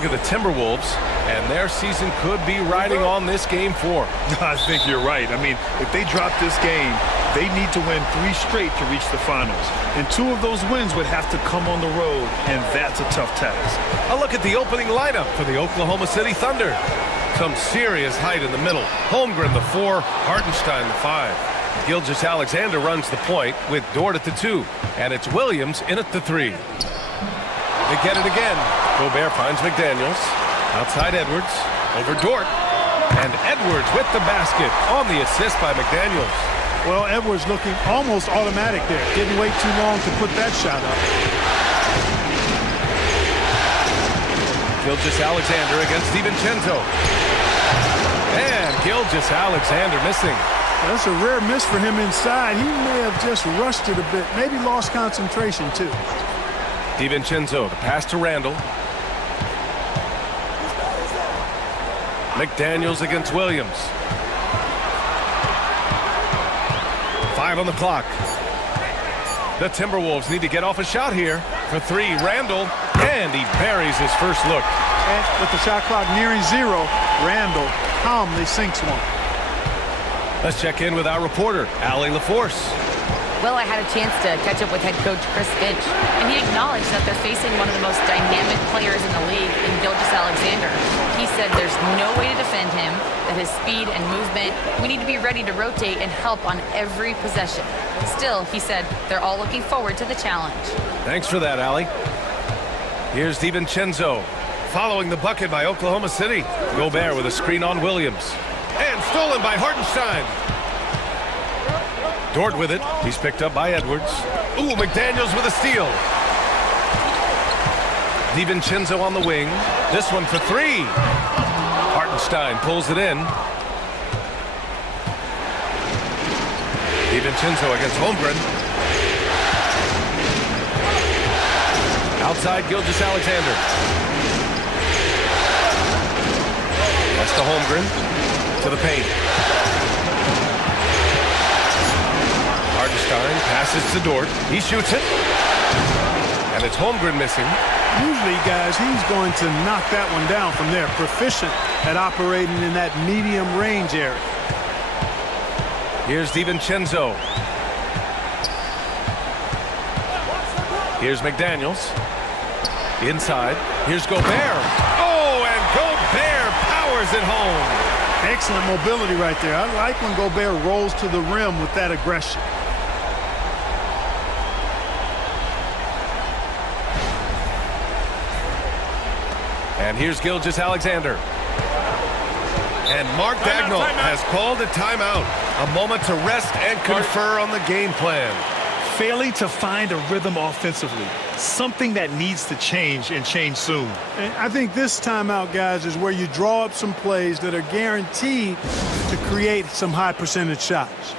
look at the Timberwolves, and their season could be riding on this Game 4. I think you're right. I mean, if they drop this game, they need to win 3 straight to reach the finals. And 2 of those wins would have to come on the road, and that's a tough task. A look at the opening lineup for the Oklahoma City Thunder. Some serious height in the middle. Holmgren the 4, Hartenstein the 5. Gilgeous-Alexander runs the point with Dort at the 2, and it's Williams in at the 3. They get it again. Gobert finds McDaniels. Outside Edwards. Over Dort. And Edwards with the basket on the assist by McDaniels. Well, Edwards looking almost automatic there. Didn't wait too long to put that shot up. Gilgeous-Alexander against DiVincenzo. And Gilgeous-Alexander missing. That's a rare miss for him inside. He may have just rushed it a bit. Maybe lost concentration, too. DiVincenzo, the pass to Randall. McDaniels against Williams. 5 on the clock. The Timberwolves need to get off a shot here. For 3, Randall, and he buries his first look. And with the shot clock nearing 0, Randall calmly sinks one. Let's check in with our reporter, Allie LaForce. Well, I had a chance to catch up with head coach Chris Finch, and he acknowledged that they're facing one of the most dynamic players in the league in Gilgeous-Alexander. He said there's no way to defend him, that his speed and movement, we need to be ready to rotate and help on every possession. Still, he said they're all looking forward to the challenge. Thanks for that, Allie. Here's DiVincenzo, following the bucket by Oklahoma City. Gobert with a screen on Williams. And stolen by Hartenstein. Dort with it. He's picked up by Edwards. Ooh, McDaniels with a steal. DiVincenzo on the wing. This one for 3. Hartenstein pulls it in. DiVincenzo against Holmgren. Outside Gilgeous-Alexander. That's to Holmgren. To the paint. Hartenstein passes to Dort. He shoots it. And it's Holmgren missing. Usually, guys, he's going to knock that one down from there. Proficient at operating in that medium range area. Here's DiVincenzo. Here's McDaniels. Inside. Here's Gobert. Oh, and Gobert powers it home. Excellent mobility right there. I like when Gobert rolls to the rim with that aggression. And here's Gilgeous-Alexander. And Mark Dagnall has called a timeout. A moment to rest and confer on the game plan. Failing to find a rhythm offensively. Something that needs to change and change soon. And I think this timeout, guys, is where you draw up some plays that are guaranteed to create some high percentage shots.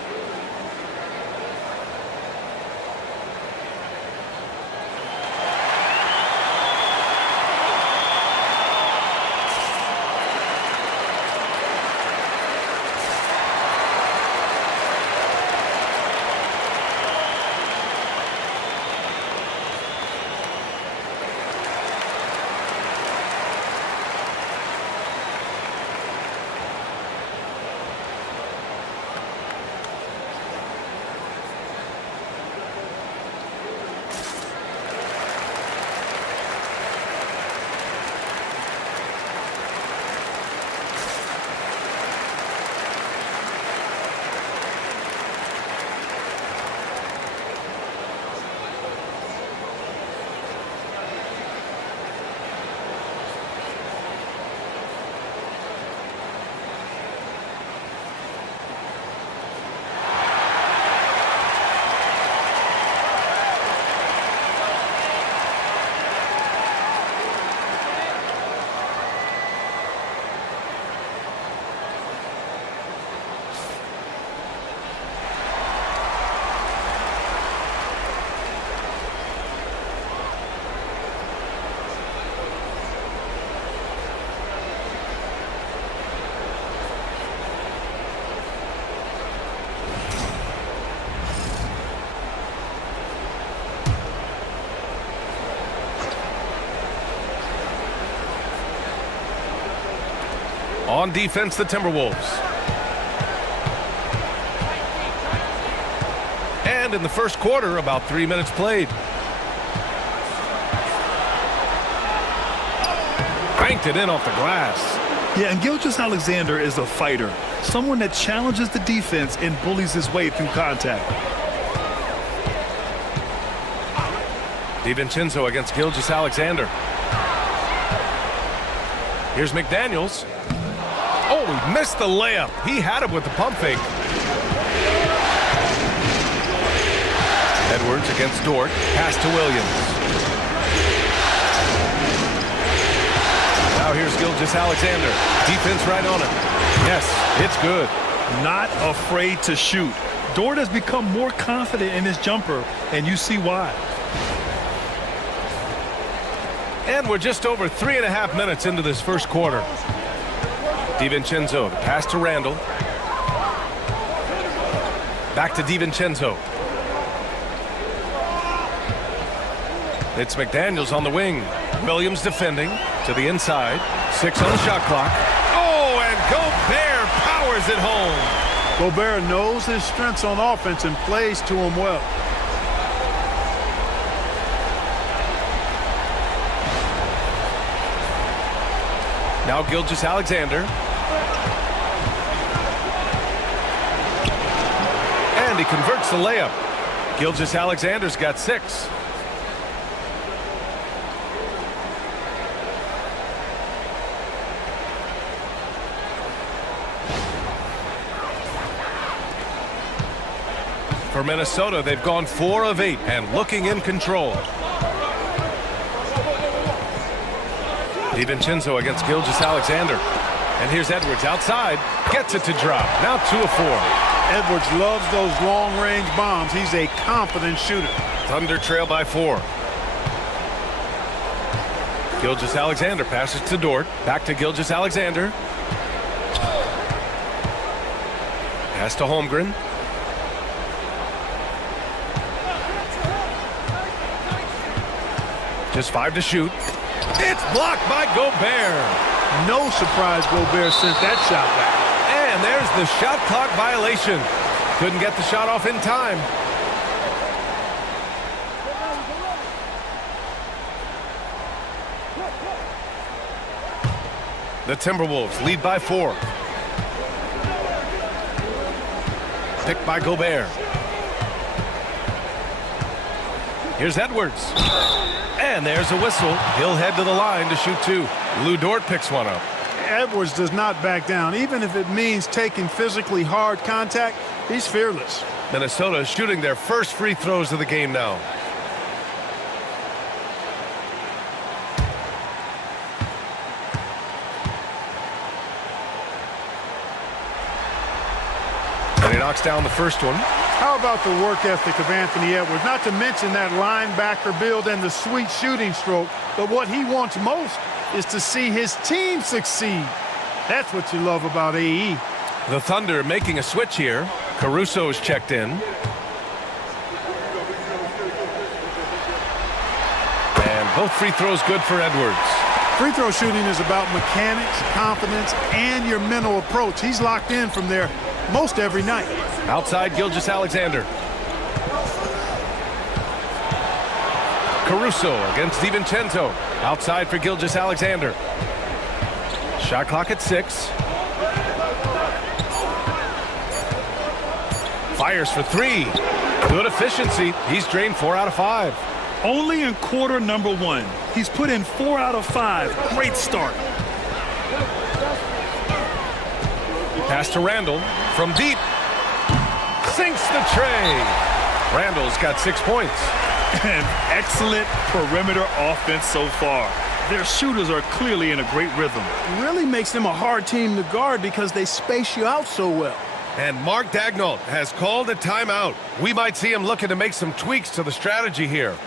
On defense, the Timberwolves. And in the first quarter, about 3 minutes played. Cranked it in off the glass. Yeah, and Gilgeous-Alexander is a fighter. Someone that challenges the defense and bullies his way through contact. DiVincenzo against Gilgeous-Alexander. Here's McDaniels. Oh, he missed the layup. He had him with the pump fake. Edwards against Dort. Pass to Williams. Now here's Gilgeous-Alexander. Defense right on him. Yes, it's good. Not afraid to shoot. Dort has become more confident in his jumper, and you see why. And we're just over 3.5 minutes into this first quarter. DiVincenzo, the pass to Randall. Back to DiVincenzo. It's McDaniels on the wing. Williams defending to the inside. 6 on the shot clock. Oh, and Gobert powers it home. Gobert knows his strengths on offense and plays to him well. Now Gilgeous-Alexander. And he converts the layup. Gilgeous-Alexander's got 6. For Minnesota, they've gone 4 of 8 and looking in control. DiVincenzo against Gilgeous-Alexander. And here's Edwards outside. Gets it to drop. Now 2 of 4. Edwards loves those long-range bombs. He's a confident shooter. Thunder trail by 4. Gilgeous-Alexander passes to Dort. Back to Gilgeous-Alexander. Pass to Holmgren. Just 5 to shoot. It's blocked by Gobert. No surprise Gobert sent that shot back. And there's the shot clock violation. Couldn't get the shot off in time. The Timberwolves lead by 4. Picked by Gobert. Here's Edwards. And there's a whistle. He'll head to the line to shoot 2. Lou Dort picks one up. Edwards does not back down. Even if it means taking physically hard contact, he's fearless. Minnesota is shooting their first free throws of the game now. And he knocks down the first one. How about the work ethic of Anthony Edwards? Not to mention that linebacker build and the sweet shooting stroke. But what he wants most is to see his team succeed. That's what you love about AE. The Thunder making a switch here. Caruso's checked in. And both free throws good for Edwards. Free throw shooting is about mechanics, confidence, and your mental approach. He's locked in from there most every night. Outside Gilgeous-Alexander. Caruso against DiVincenzo. Outside for Gilgeous-Alexander. Shot clock at 6. Fires for 3. Good efficiency. He's drained 4 out of 5. Only in quarter number 1. He's put in 4 out of 5. Great start. Pass to Randall from deep. Sinks the tray. Randall's got 6 points. An excellent perimeter offense so far. Their shooters are clearly in a great rhythm. Really makes them a hard team to guard because they space you out so well. And Mark Daigneault has called a timeout. We might see him looking to make some tweaks to the strategy here.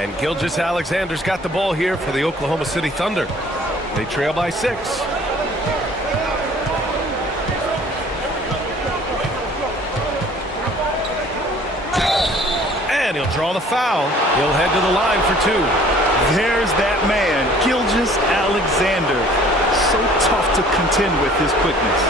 And Gilgeous-Alexander's got the ball here for the Oklahoma City Thunder. They trail by 6. And he'll draw the foul. He'll head to the line for 2. There's that man, Gilgeous-Alexander. So tough to contend with his quickness.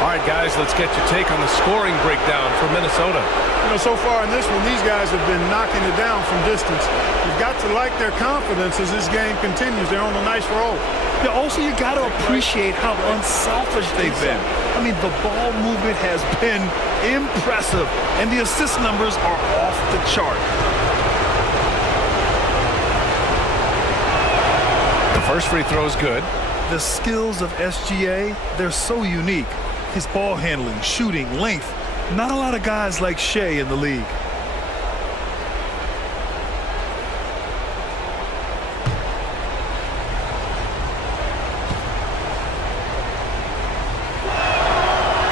All right, guys, let's get your take on the scoring breakdown for Minnesota. You know, so far in this one, these guys have been knocking it down from distance. You've got to like their confidence as this game continues. They're on a nice roll. Yeah, also, you got to appreciate how unselfish they've been. I mean, the ball movement has been impressive, and the assist numbers are off the chart. The first free throw is good. The skills of SGA, they're so unique. His ball handling, shooting, length. Not a lot of guys like Shea in the league.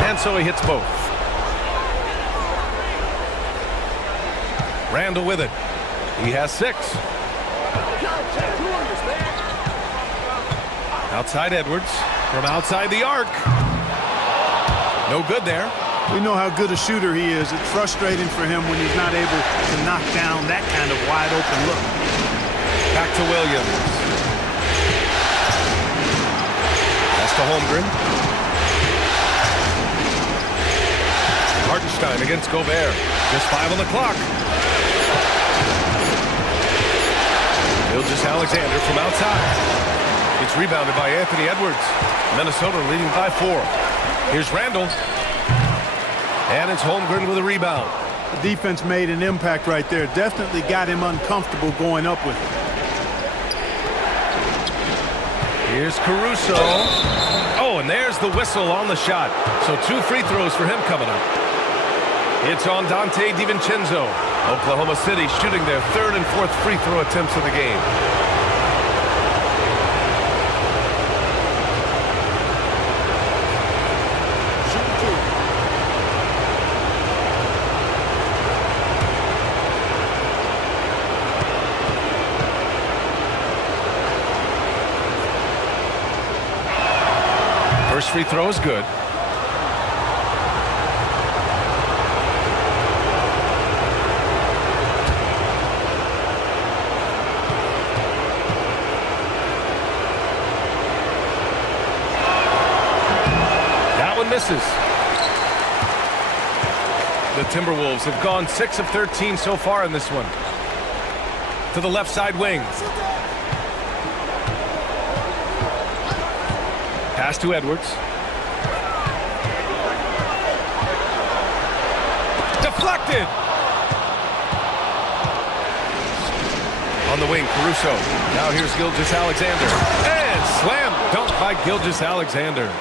And so he hits both. Randall with it. He has 6. Outside Edwards. From outside the arc. No good there. We know how good a shooter he is. It's frustrating for him when he's not able to knock down that kind of wide-open look. Back to Williams. That's to Holmgren. Hartenstein against Gobert. Just 5 on the clock. Gilgeous-Alexander from outside. It's rebounded by Anthony Edwards. Minnesota leading by 4. Here's Randall. And it's Holmgren with a rebound. The defense made an impact right there. Definitely got him uncomfortable going up with it. Here's Caruso. Oh, and there's the whistle on the shot. So 2 free throws for him coming up. It's on Dante DiVincenzo. Oklahoma City shooting their 3rd and 4th free throw attempts of the game. First free throw is good. That one misses. The Timberwolves have gone 6 of 13 so far in this one. To the left side wing. Pass to Edwards. Deflected. On the wing, Caruso. Now here's Gilgeous-Alexander. And slam dunk by Gilgeous-Alexander.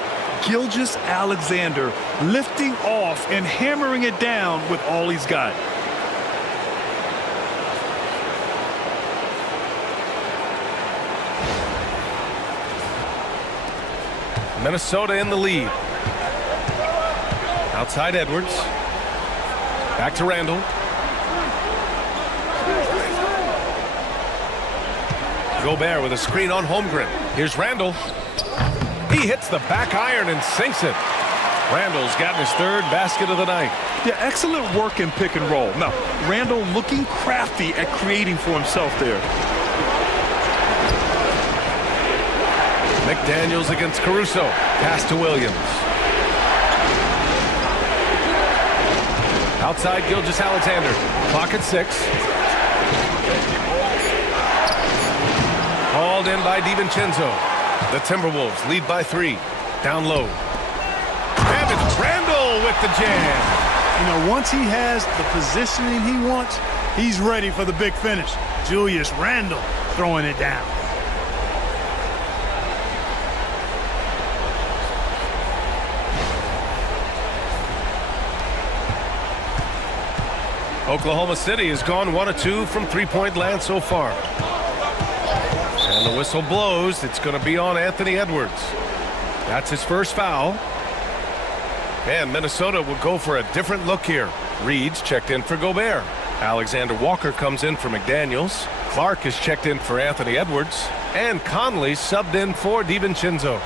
Gilgeous-Alexander lifting off and hammering it down with all he's got. Minnesota in the lead. Outside Edwards. Back to Randall. Gobert with a screen on Holmgren. Here's Randall. He hits the back iron and sinks it. Randall's gotten his 3rd basket of the night. Yeah, excellent work in pick and roll. Now, Randall looking crafty at creating for himself there. McDaniels against Caruso. Pass to Williams. Outside Gilgeous-Alexander. Clock at 6. Hauled in by DiVincenzo. The Timberwolves lead by 3. Down low. And it's Randall with the jam. You know, once he has the positioning he wants, he's ready for the big finish. Julius Randle throwing it down. Oklahoma City has gone 1 of 2 from three-point land so far. And the whistle blows. It's going to be on Anthony Edwards. That's his first foul. And Minnesota will go for a different look here. Reed's checked in for Gobert. Alexander Walker comes in for McDaniels. Clark is checked in for Anthony Edwards. And Conley subbed in for DiVincenzo.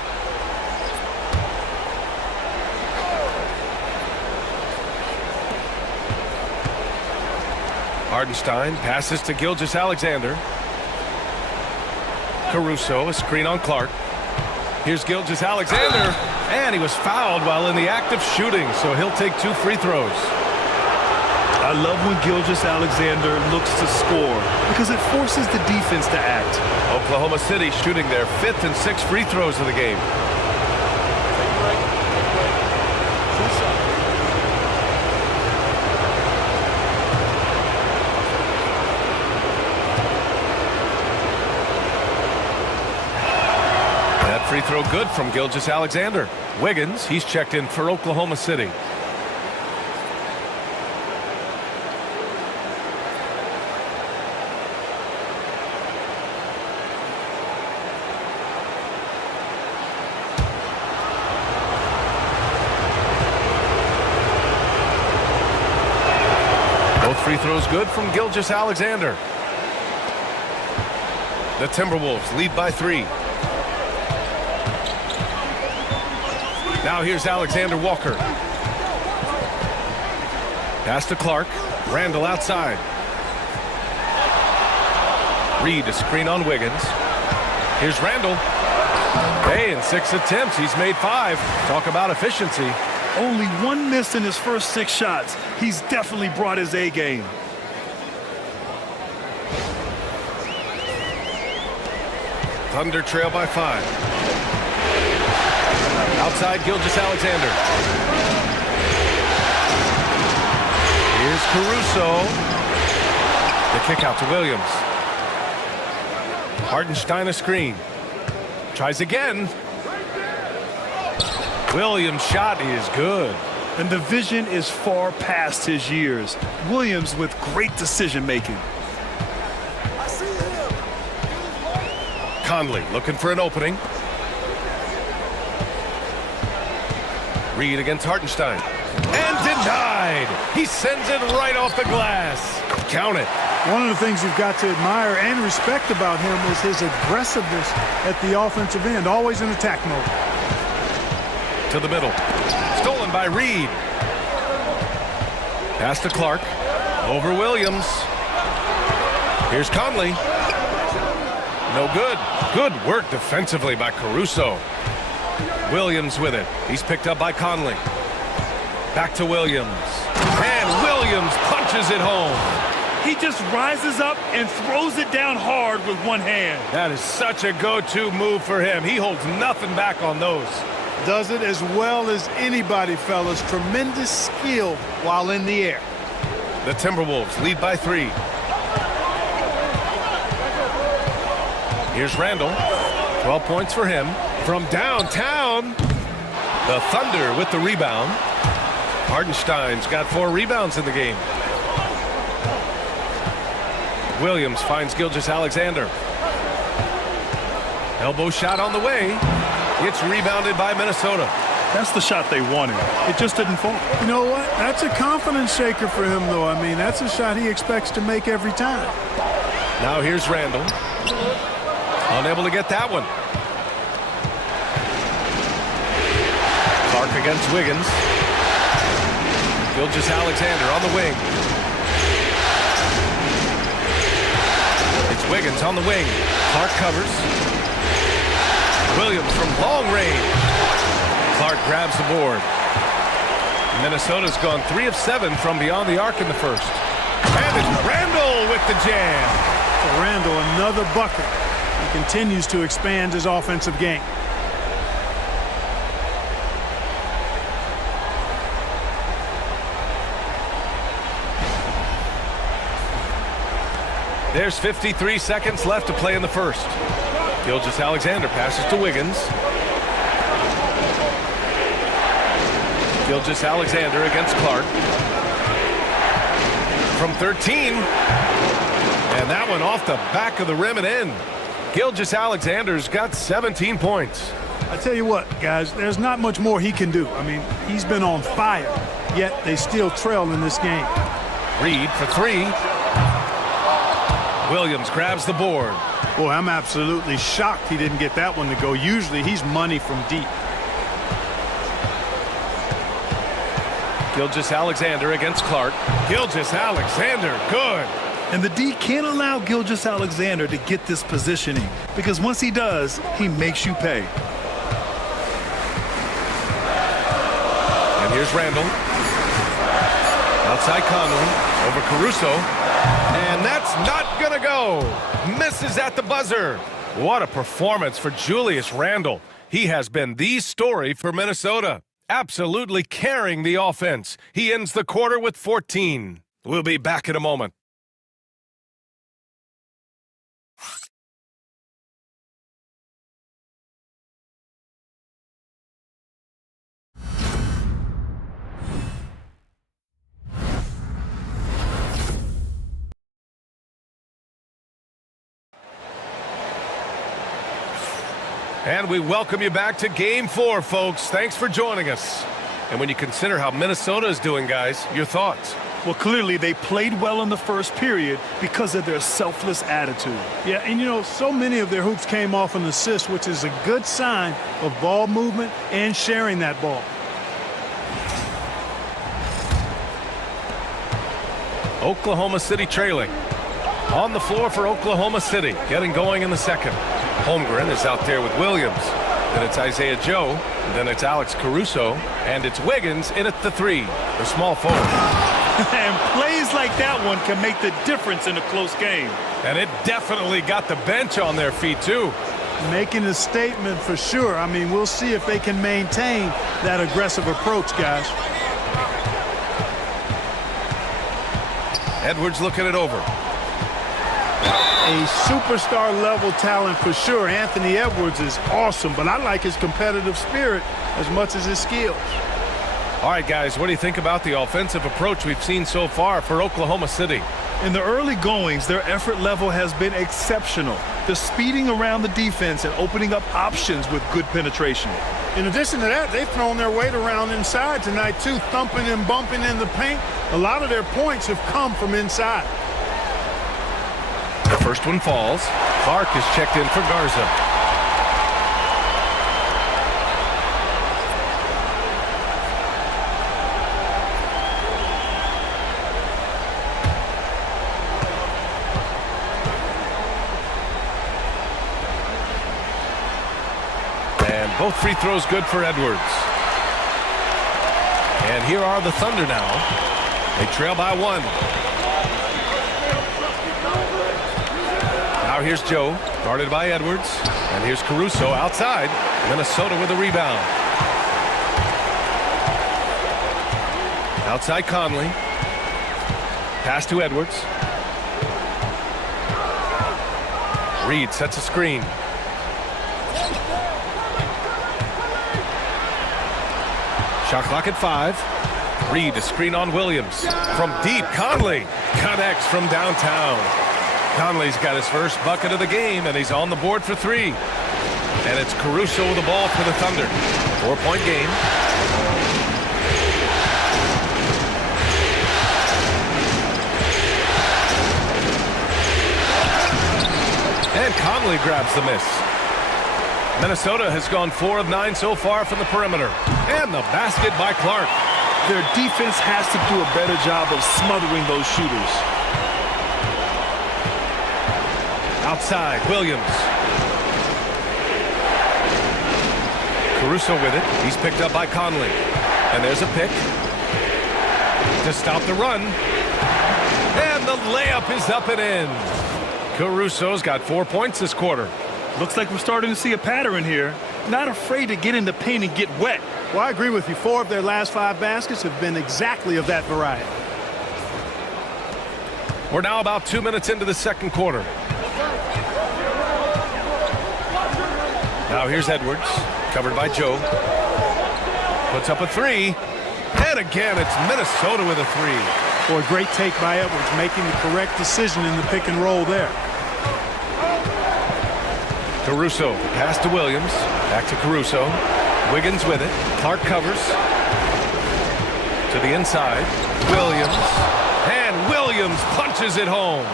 Hardenstein passes to Gilgeous-Alexander. Caruso, a screen on Clark. Here's Gilgeous-Alexander, and he was fouled while in the act of shooting, so he'll take 2 free throws. I love when Gilgeous-Alexander looks to score because it forces the defense to act. Oklahoma City shooting their 5th and 6th free throws of the game. That free throw good from Gilgeous-Alexander. Wiggins, he's checked in for Oklahoma City. Free throws good from Gilgeous-Alexander. The Timberwolves lead by 3. Now here's Alexander Walker. Pass to Clark. Randall outside. Reed, a screen on Wiggins. Here's Randall. Hey, in 6 attempts, he's made 5. Talk about efficiency. Only 1 miss in his first 6 shots. He's definitely brought his A game. Thunder trail by 5. Outside Gilgeous-Alexander. Here's Caruso. The kick out to Williams. Hardenstein a screen. Tries again. Williams' shot is good. And the vision is far past his years. Williams with great decision-making. Conley looking for an opening. Reed against Hartenstein. And denied. He sends it right off the glass. Count it. One of the things you've got to admire and respect about him is his aggressiveness at the offensive end, always in attack mode. To the middle. Stolen by Reed. Pass to Clark. Over Williams. Here's Conley. No good. Good work defensively by Caruso. Williams with it. He's picked up by Conley. Back to Williams. And Williams punches it home. He just rises up and throws it down hard with one hand. That is such a go-to move for him. He holds nothing back on those. Does it as well as anybody, fellas. Tremendous skill while in the air. The Timberwolves lead by 3. Here's Randall. 12 points for him. From downtown, the Thunder with the rebound. Hardenstein's got 4 rebounds in the game. Williams finds Gilgeous-Alexander. Elbow shot on the way. It's rebounded by Minnesota. That's the shot they wanted. It just didn't fall. You know what? That's a confidence shaker for him, though. I mean, that's a shot he expects to make every time. Now here's Randall. Unable to get that one. Clark against Wiggins. Gilgeous-Alexander on the wing. It's Wiggins on the wing. Clark covers. Williams from long range. Clark grabs the board. Minnesota's gone 3 of 7 from beyond the arc in the first. And it's Randall with the jam. For Randall, another bucket. He continues to expand his offensive game. There's 53 seconds left to play in the first. Gilgeous-Alexander passes to Wiggins. Gilgeous-Alexander against Clark. From 13. And that one off the back of the rim and in. Gilgeous-Alexander's got 17 points. I tell you what, guys, there's not much more he can do. I mean, he's been on fire, yet they still trail in this game. Reed for three. Williams grabs the board. Boy, I'm absolutely shocked he didn't get that one to go. Usually he's money from deep. Gilgeous-Alexander against Clark. Gilgeous-Alexander, good. And the D can't allow Gilgeous-Alexander to get this positioning, because once he does, he makes you pay. And here's Randall. Outside Conley, over Caruso. And that's not gonna go. Misses at the buzzer. What a performance for Julius Randle. He has been the story for Minnesota. Absolutely carrying the offense. He ends the quarter with 14. We'll be back in a moment. And we welcome you back to Game 4, folks. Thanks for joining us. And when you consider how Minnesota is doing, guys, your thoughts? Well, clearly they played well in the first period because of their selfless attitude. Yeah, and you know, so many of their hoops came off an assist, which is a good sign of ball movement and sharing that ball. Oklahoma City trailing. On the floor for Oklahoma City, getting going in the second. Holmgren is out there with Williams. Then it's Isaiah Joe. Then it's Alex Caruso. And it's Wiggins in at the three, the small forward. And plays like that one can make the difference in a close game. And it definitely got the bench on their feet, too. Making a statement for sure. I mean, we'll see if they can maintain that aggressive approach, guys. Edwards looking it over. A superstar level talent for sure. Anthony Edwards is awesome, but I like his competitive spirit as much as his skills. All right, guys, what do you think about the offensive approach we've seen so far for Oklahoma City? In the early goings, their effort level has been exceptional. They're speeding around the defense and opening up options with good penetration. In addition to that, they've thrown their weight around inside tonight, too, thumping and bumping in the paint. A lot of their points have come from inside. The first one falls. Clark is checked in for Garza. And both free throws good for Edwards. And here are the Thunder now. They trail by one. Now here's Joe, guarded by Edwards. And here's Caruso outside. Minnesota with a rebound. Outside Conley. Pass to Edwards. Reed sets a screen. Shot clock at 5. Reed, a screen on Williams. From deep, Conley connects from downtown. Conley's got his first bucket of the game, and he's on the board for 3. And it's Caruso with the ball for the Thunder. 4-point game. And Conley grabs the miss. Minnesota has gone 4 of 9 so far from the perimeter. And the basket by Clark. Their defense has to do a better job of smothering those shooters. Outside, Williams. Caruso with it. He's picked up by Conley. And there's a pick to stop the run. And the layup is up and in. Caruso's got 4 points this quarter. Looks like we're starting to see a pattern here. Not afraid to get in the paint and get wet. Well, I agree with you. 4 of their last 5 baskets have been exactly of that variety. We're now about 2 minutes into the second quarter. Now here's Edwards, covered by Joe. Puts up a 3. And again, it's Minnesota with a 3. Boy, great take by Edwards, making the correct decision in the pick and roll there. Caruso, pass to Williams. Back to Caruso. Wiggins with it. Clark covers. To the inside. Williams. And Williams punches it home.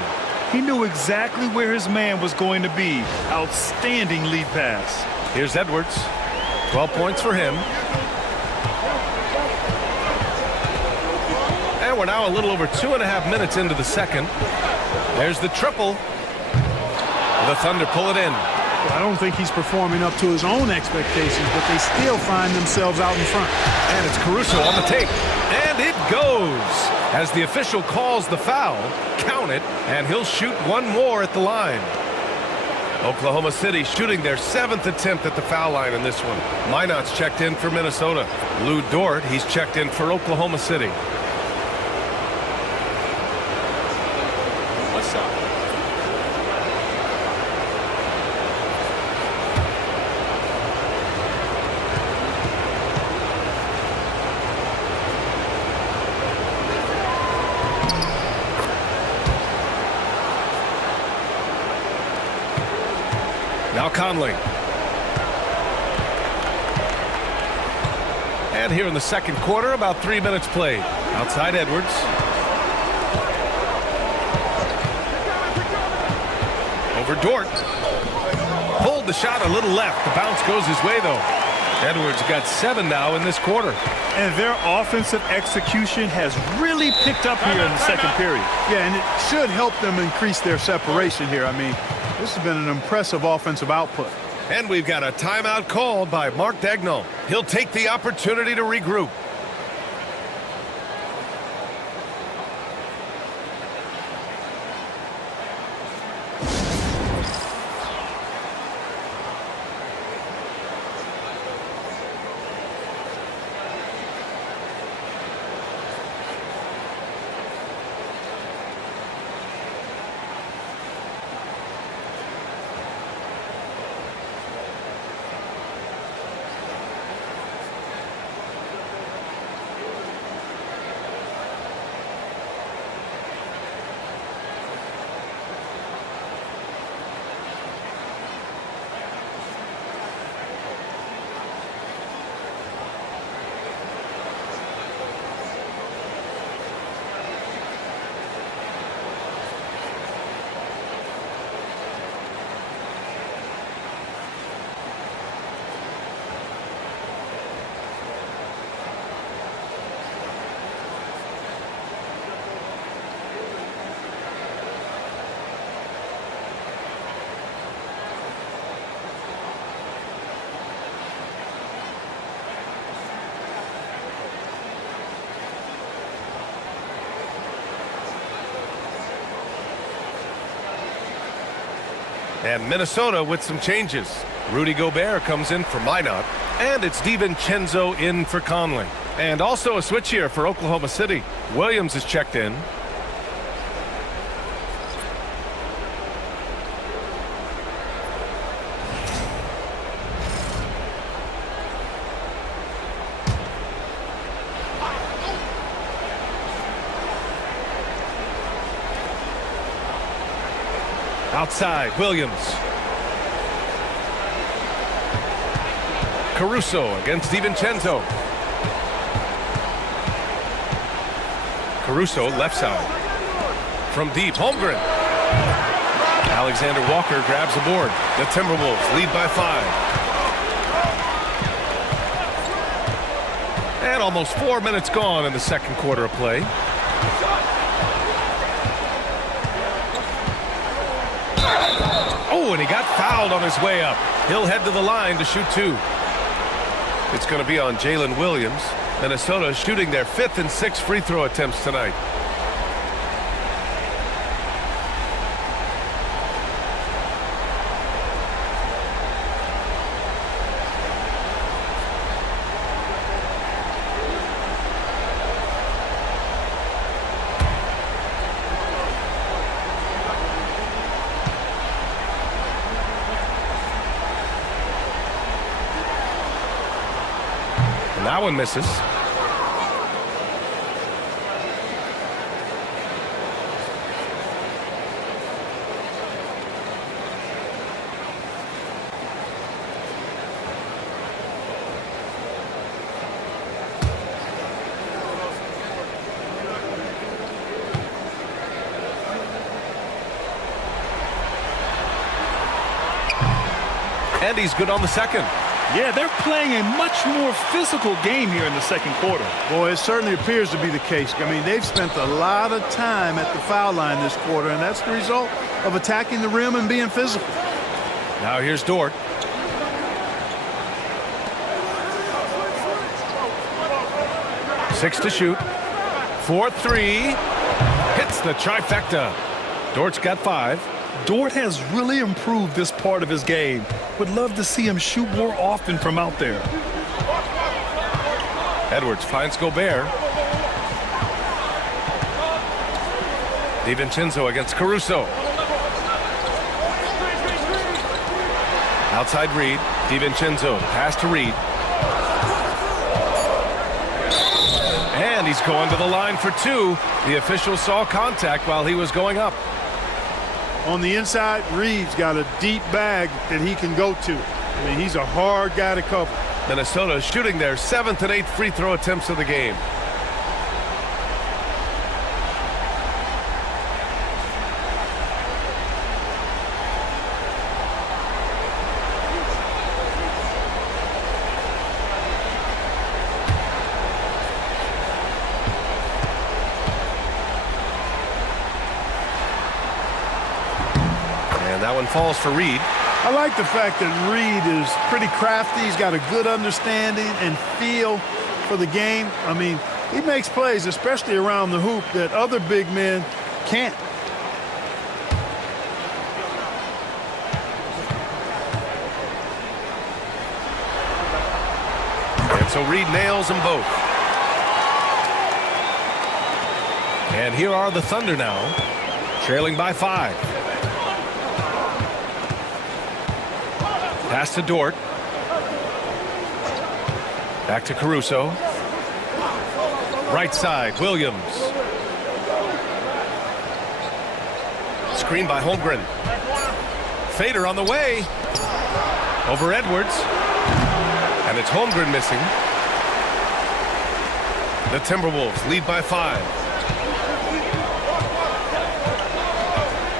He knew exactly where his man was going to be. Outstanding lead pass. Here's Edwards. 12 points for him. And we're now a little over 2.5 minutes into the second. There's the triple. The Thunder pull it in. Well, I don't think he's performing up to his own expectations, but they still find themselves out in front. And it's Caruso on the take. And it goes. As the official calls the foul, count it, and he'll shoot one more at the line. Oklahoma City shooting their 7th attempt at the foul line in this one. Minot's checked in for Minnesota. Lou Dort, he's checked in for Oklahoma City. What's up? Now Conley. And here in the second quarter, about 3 minutes played. Outside Edwards. Over Dort. Pulled the shot a little left. The bounce goes his way, though. Edwards got 7 now in this quarter. And their offensive execution has really picked up here in the second period. Yeah, and it should help them increase their separation here. I mean, this has been an impressive offensive output. And we've got a timeout called by Mark Daigneault. He'll take the opportunity to regroup. And Minnesota with some changes. Rudy Gobert comes in for Minot. And it's DiVincenzo in for Conley. And also a switch here for Oklahoma City. Williams is checked in. Outside, Williams. Caruso against DiVincenzo. Caruso, left side. From deep, Holmgren. Alexander Walker grabs the board. The Timberwolves lead by 5. And almost 4 minutes gone in the second quarter of play. Oh, and he got fouled on his way up. He'll head to the line to shoot 2. It's going to be on Jalen Williams. Minnesota shooting their 5th and 6th free throw attempts tonight. And that one misses. And he's good on the second. Yeah, they're playing a much more physical game here in the second quarter. Boy, it certainly appears to be the case. I mean, they've spent a lot of time at the foul line this quarter, and that's the result of attacking the rim and being physical. Now here's Dort. Six to shoot. 4-3. Hits the trifecta. Dort's got 5. Dort has really improved this part of his game. Would love to see him shoot more often from out there. Edwards finds Gobert. DiVincenzo against Caruso. Outside Reed. DiVincenzo. Pass to Reed. And he's going to the line for 2. The official saw contact while he was going up. On the inside, Reed's got a deep bag that he can go to. I mean, he's a hard guy to cover. Minnesota shooting their 7th and 8th free throw attempts of the game. And that one falls for Reed. I like the fact that Reed is pretty crafty. He's got a good understanding and feel for the game. I mean, he makes plays, especially around the hoop, that other big men can't. And so Reed nails them both. And here are the Thunder now, trailing by 5. Pass to Dort. Back to Caruso. Right side, Williams. Screen by Holmgren. Fader on the way. Over Edwards. And it's Holmgren missing. The Timberwolves lead by 5.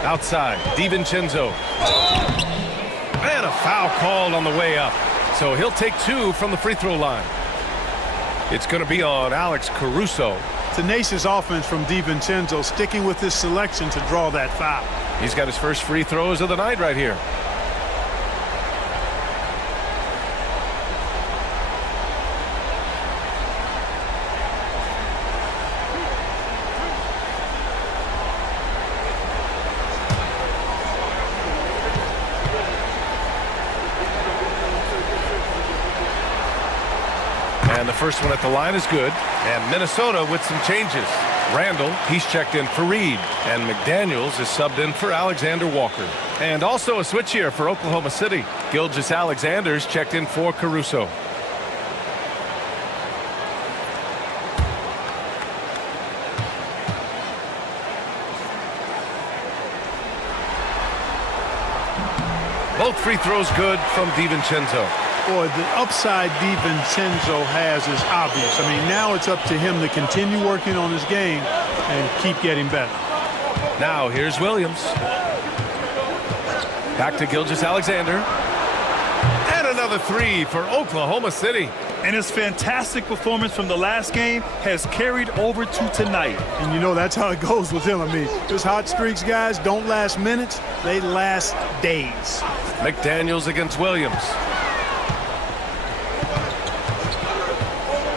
Outside, DiVincenzo. And a foul called on the way up. So he'll take 2 from the free throw line. It's going to be on Alex Caruso. Tenacious offense from DiVincenzo, sticking with his selection to draw that foul. He's got his first free throws of the night right here. And the first one at the line is good. And Minnesota with some changes. Randall, he's checked in for Reed. And McDaniels is subbed in for Alexander Walker. And also a switch here for Oklahoma City. Gilgeous-Alexander's checked in for Caruso. Both free throws good from DiVincenzo. Boy, the upside DiVincenzo has is obvious. I mean, now it's up to him to continue working on his game and keep getting better. Now here's Williams. Back to Gilgeous-Alexander. And another 3 for Oklahoma City. And his fantastic performance from the last game has carried over to tonight. And you know that's how it goes with him. I mean, his hot streaks, guys, don't last minutes. They last days. McDaniels against Williams.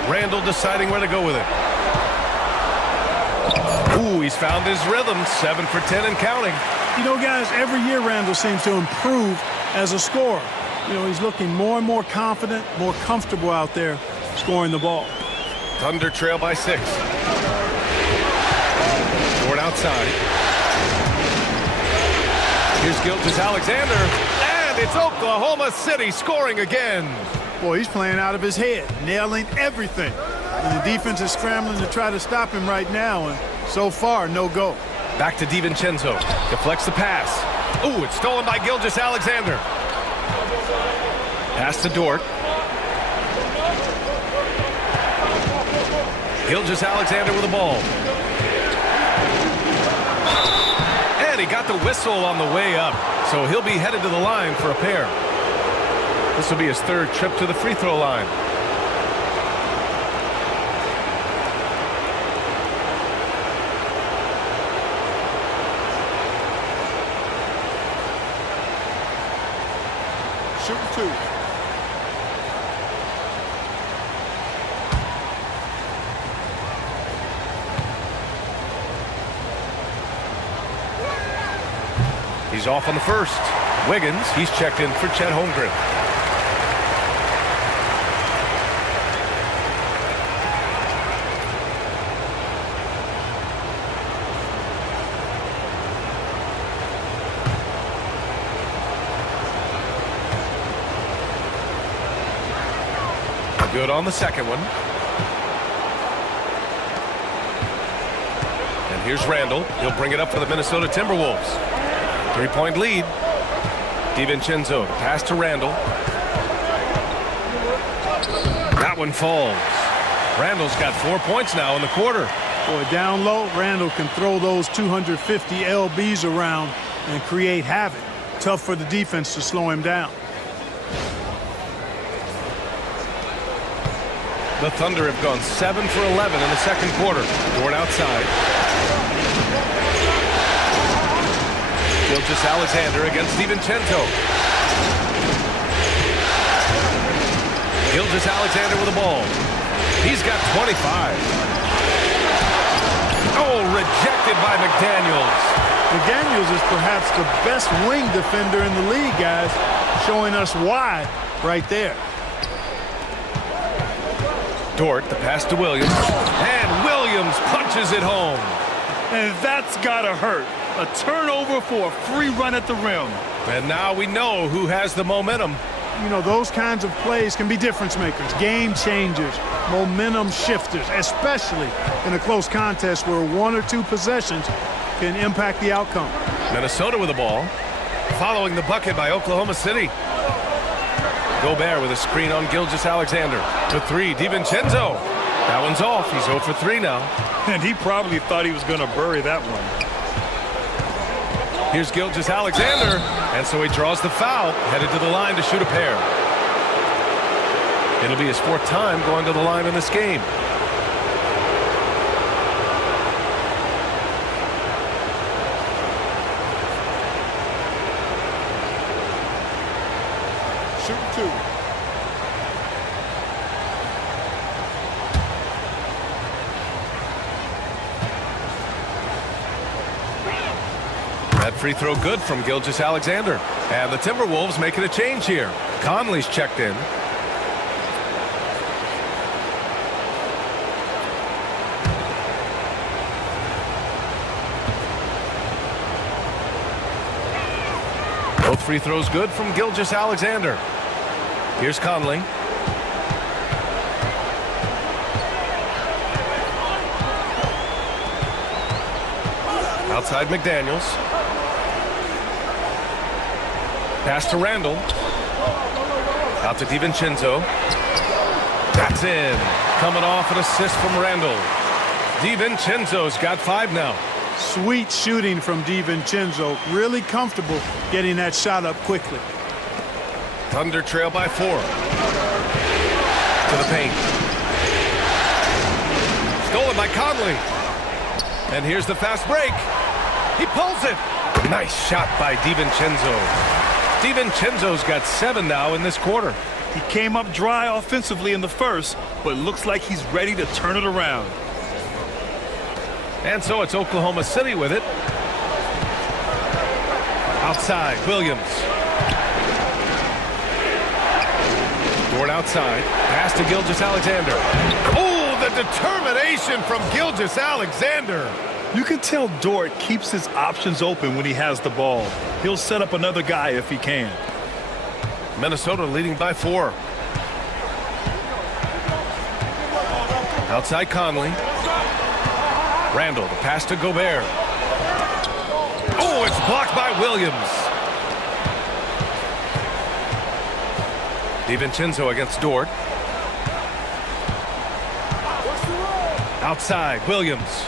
Randall deciding where to go with it. Ooh, he's found his rhythm. 7 for 10 and counting. You know, guys, every year Randall seems to improve as a scorer. You know, he's looking more and more confident, more comfortable out there scoring the ball. Thunder trail by 6. Dort outside. Here's Gilgeous-Alexander. And it's Oklahoma City scoring again. Boy, he's playing out of his head, nailing everything. And the defense is scrambling to try to stop him right now, and so far, no go. Back to DiVincenzo. Deflects the pass. Ooh, it's stolen by Gilgeous-Alexander. Pass to Dort. Gilgeous-Alexander with the ball. And he got the whistle on the way up, so he'll be headed to the line for a pair. This will be his third trip to the free throw line. Shooting two. He's off on the first. Wiggins, he's checked in for Chet Holmgren. Good on the second one. And here's Randall. He'll bring it up for the Minnesota Timberwolves. 3-point lead. DiVincenzo, pass to Randall. That one falls. Randall's got 4 points now in the quarter. Boy, down low, Randall can throw those 250 lbs around and create havoc. Tough for the defense to slow him down. The Thunder have gone 7 for 11 in the second quarter. Dort outside. Gilgeous-Alexander against DiVincenzo. Gilgeous-Alexander with the ball. He's got 25. Oh, rejected by McDaniels. McDaniels is perhaps the best wing defender in the league, guys, showing us why right there. Dort, the pass to Williams. And Williams punches it home. And that's gotta hurt. A turnover for a free run at the rim. And now we know who has the momentum. You know, those kinds of plays can be difference makers, game changers, momentum shifters, especially in a close contest where 1 or 2 possessions can impact the outcome. Minnesota with the ball. Following the bucket by Oklahoma City. Gobert with a screen on Gilgeous-Alexander. The three, DiVincenzo. That one's off. He's 0 for 3 now. And he probably thought he was going to bury that one. Here's Gilgeous-Alexander. And so he draws the foul, headed to the line to shoot a pair. It'll be his 4th time going to the line in this game. Shooting two. That free throw good from Gilgeous-Alexander. And the Timberwolves making a change here. Conley's checked in. Both free throws good from Gilgeous-Alexander. Here's Conley. Outside McDaniels. Pass to Randall. Out to DiVincenzo. That's in. Coming off an assist from Randall. DiVincenzo's got 5 now. Sweet shooting from DiVincenzo. Really comfortable getting that shot up quickly. Thunder trail by 4. To the paint. Stolen by Conley. And here's the fast break. He pulls it. Nice shot by DiVincenzo. DiVincenzo's got 7 now in this quarter. He came up dry offensively in the first, but looks like he's ready to turn it around. And so it's Oklahoma City with it. Outside, Williams. Dort outside. Pass to Gilgeous-Alexander. Oh, the determination from Gilgeous-Alexander. You can tell Dort keeps his options open when he has the ball. He'll set up another guy if he can. Minnesota leading by 4. Outside Conley. Randall, the pass to Gobert. Oh, it's blocked by Williams. DiVincenzo against Dort. Outside, Williams.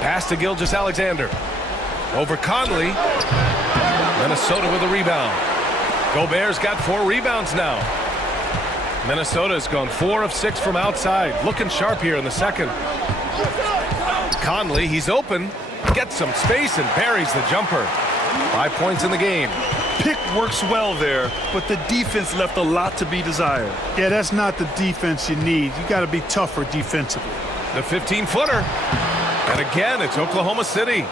Pass to Gilgeous-Alexander. Over Conley. Minnesota with a rebound. Gobert's got 4 rebounds now. Minnesota's gone 4 of 6 from outside. Looking sharp here in the second. Conley, he's open. Gets some space and buries the jumper. 5 points in the game. Pick works well there, but the defense left a lot to be desired. Yeah, that's not the defense you need. You got to be tougher defensively. The 15-footer. And again, it's Oklahoma City.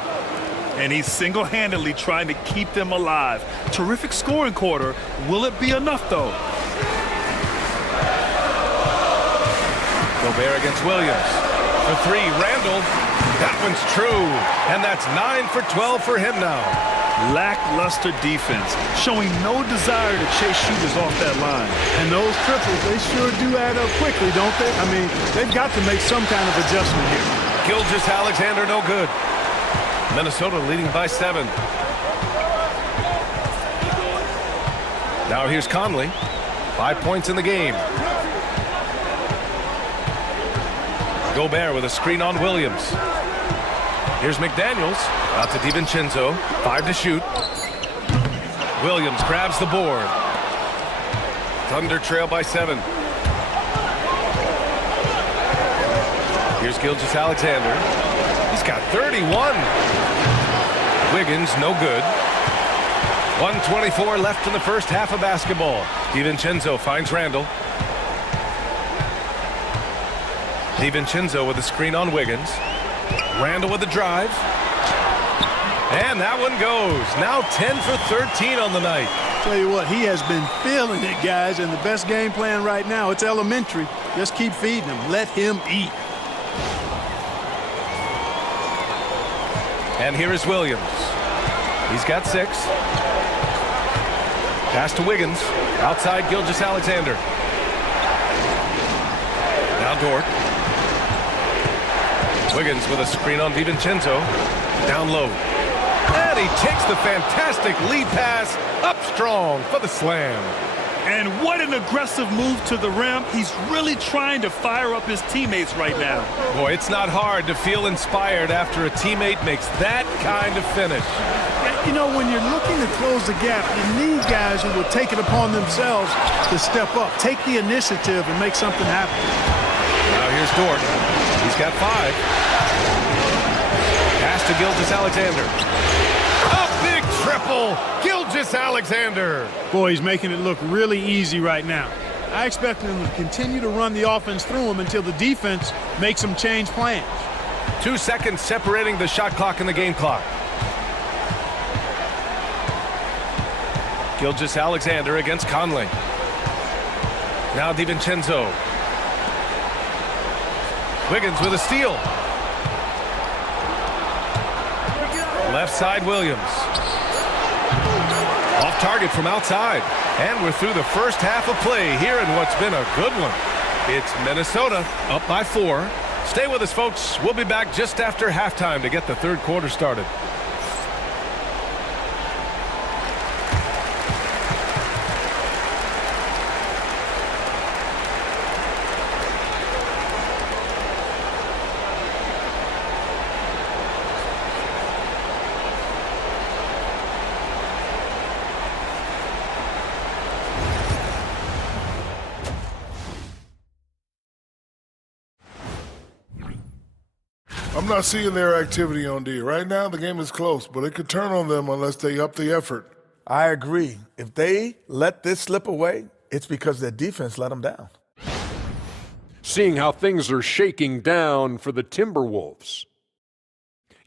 And he's single-handedly trying to keep them alive. Terrific scoring quarter. Will it be enough, though? Gobert against Williams. For 3, Randall. That one's true. And that's 9 for 12 for him now. Lackluster defense, showing no desire to chase shooters off that line. And those triples, they sure do add up quickly, don't they? I mean, they've got to make some kind of adjustment here. Gilgeous-Alexander, no good. Minnesota leading by 7. Now here's Conley. 5 points in the game. Gobert with a screen on Williams. Here's McDaniels. Out to DiVincenzo. 5 to shoot. Williams grabs the board. Thunder trail by 7. Here's Gilgeous-Alexander. He's got 31. Wiggins, no good. 1:24 left in the first half of basketball. DiVincenzo finds Randall. DiVincenzo with a screen on Wiggins. Randall with the drive. And that one goes. Now 10 for 13 on the night. Tell you what, he has been feeling it, guys, and the best game plan right now, it's elementary. Just keep feeding him. Let him eat. And here is Williams. He's got 6. Pass to Wiggins. Outside Gilgeous-Alexander. Now Dort. Wiggins with a screen on DiVincenzo. Down low. And he takes the fantastic lead pass up strong for the slam. And what an aggressive move to the rim. He's really trying to fire up his teammates right now. Boy, it's not hard to feel inspired after a teammate makes that kind of finish. You know, when you're looking to close the gap, you need guys who will take it upon themselves to step up, take the initiative, and make something happen. Now here's Dort. He's got 5. Pass to Gilgeous-Alexander. A big triple. Gilgeous-Alexander. Boy, he's making it look really easy right now. I expect him to continue to run the offense through him until the defense makes him change plans. 2 seconds separating the shot clock and the game clock. Gilgeous-Alexander against Conley. Now DiVincenzo. Wiggins with a steal. Left side Williams. Off target from outside. And we're through the first half of play here in what's been a good one. It's Minnesota up by 4. Stay with us, folks. We'll be back just after halftime to get the third quarter started. I'm not seeing their activity on D. Right now, the game is close, but it could turn on them unless they up the effort. I agree. If they let this slip away, it's because their defense let them down. Seeing how things are shaking down for the Timberwolves.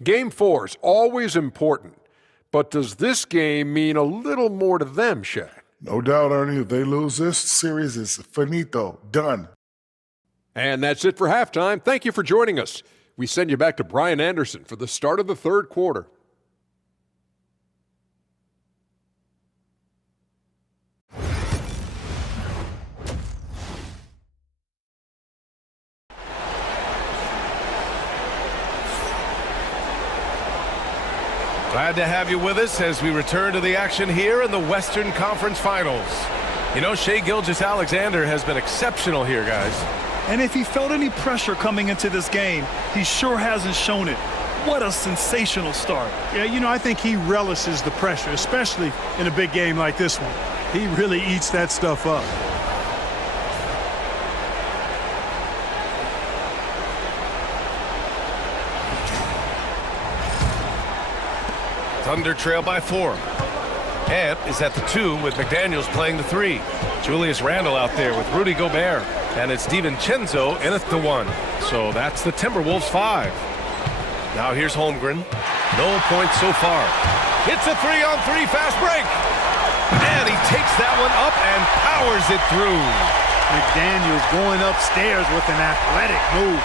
Game 4 is always important, but does this game mean a little more to them, Shaq? No doubt, Ernie. If they lose this series, it's finito. Done. And that's it for halftime. Thank you for joining us. We send you back to Brian Anderson for the start of the third quarter. Glad to have you with us as we return to the action here in the Western Conference Finals. You know, Shai Gilgeous-Alexander has been exceptional here, guys. And if he felt any pressure coming into this game, he sure hasn't shown it. What a sensational start. Yeah, you know, I think he relishes the pressure, especially in a big game like this one. He really eats that stuff up. Thunder trail by 4. Ant is at the 2 with McDaniels playing the 3. Julius Randle out there with Rudy Gobert. And it's DiVincenzo in at the 1. So that's the Timberwolves 5. Now here's Holmgren. No points so far. It's a 3-on-3 fast break. And he takes that one up and powers it through. McDaniels going upstairs with an athletic move.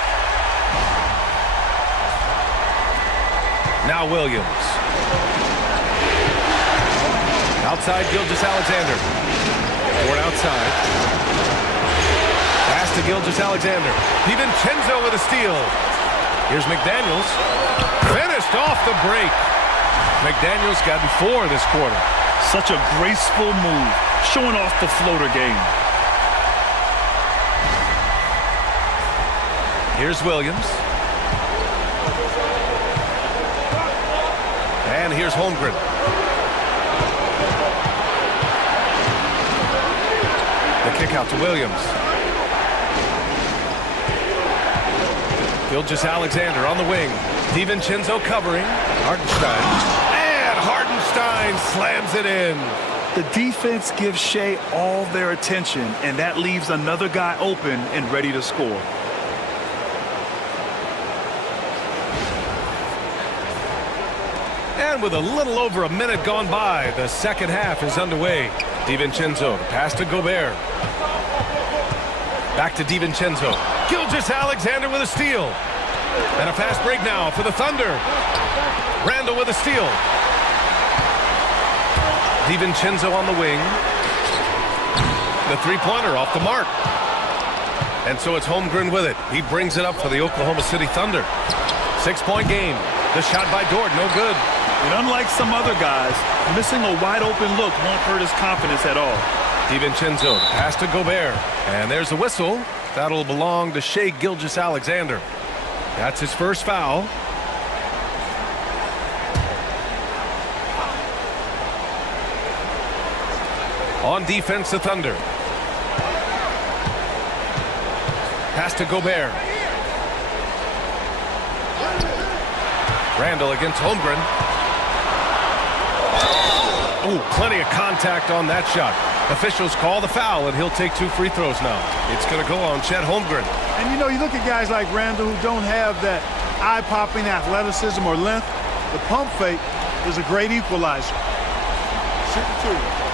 Now Williams. Outside Gilgeous-Alexander. Ford outside. Pass to Gilgeous-Alexander. DiVincenzo with a steal. Here's McDaniels. Finished off the break. McDaniels gotten 4 this quarter. Such a graceful move, showing off the floater game. Here's Williams. And here's Holmgren. The kick out to Williams. Gilgeous-Alexander on the wing. DiVincenzo covering. Hartenstein. And Hartenstein slams it in. The defense gives Shea all their attention, and that leaves another guy open and ready to score. And with a little over a minute gone by, the second half is underway. DiVincenzo, the pass to Gobert. Back to DiVincenzo. Gilgeous-Alexander with a steal. And a fast break now for the Thunder. Randle with a steal. DiVincenzo on the wing. The three-pointer off the mark. And so it's Holmgren with it. He brings it up for the Oklahoma City Thunder. 6-point game. The shot by Dort, no good. And unlike some other guys, missing a wide-open look won't hurt his confidence at all. DiVincenzo, pass to Gobert. And there's the whistle. That'll belong to Shea Gilgeous-Alexander. That's his first foul. On defense, the Thunder. Pass to Gobert. Randle against Holmgren. Oh, plenty of contact on that shot. Officials call the foul, and he'll take 2 free throws now. It's going to go on Chet Holmgren. And you know, you look at guys like Randle who don't have that eye-popping athleticism or length. The pump fake is a great equalizer. Shoot 2.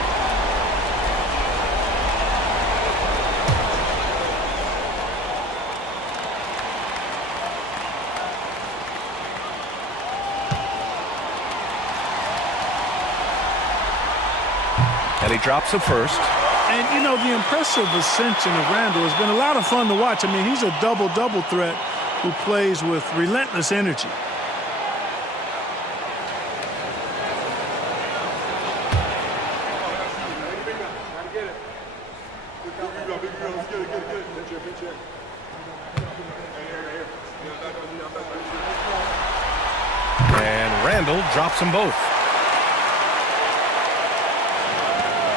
And he drops the first. And, you know, the impressive ascension of Randle has been a lot of fun to watch. I mean, he's a double-double threat who plays with relentless energy. And Randle drops them both.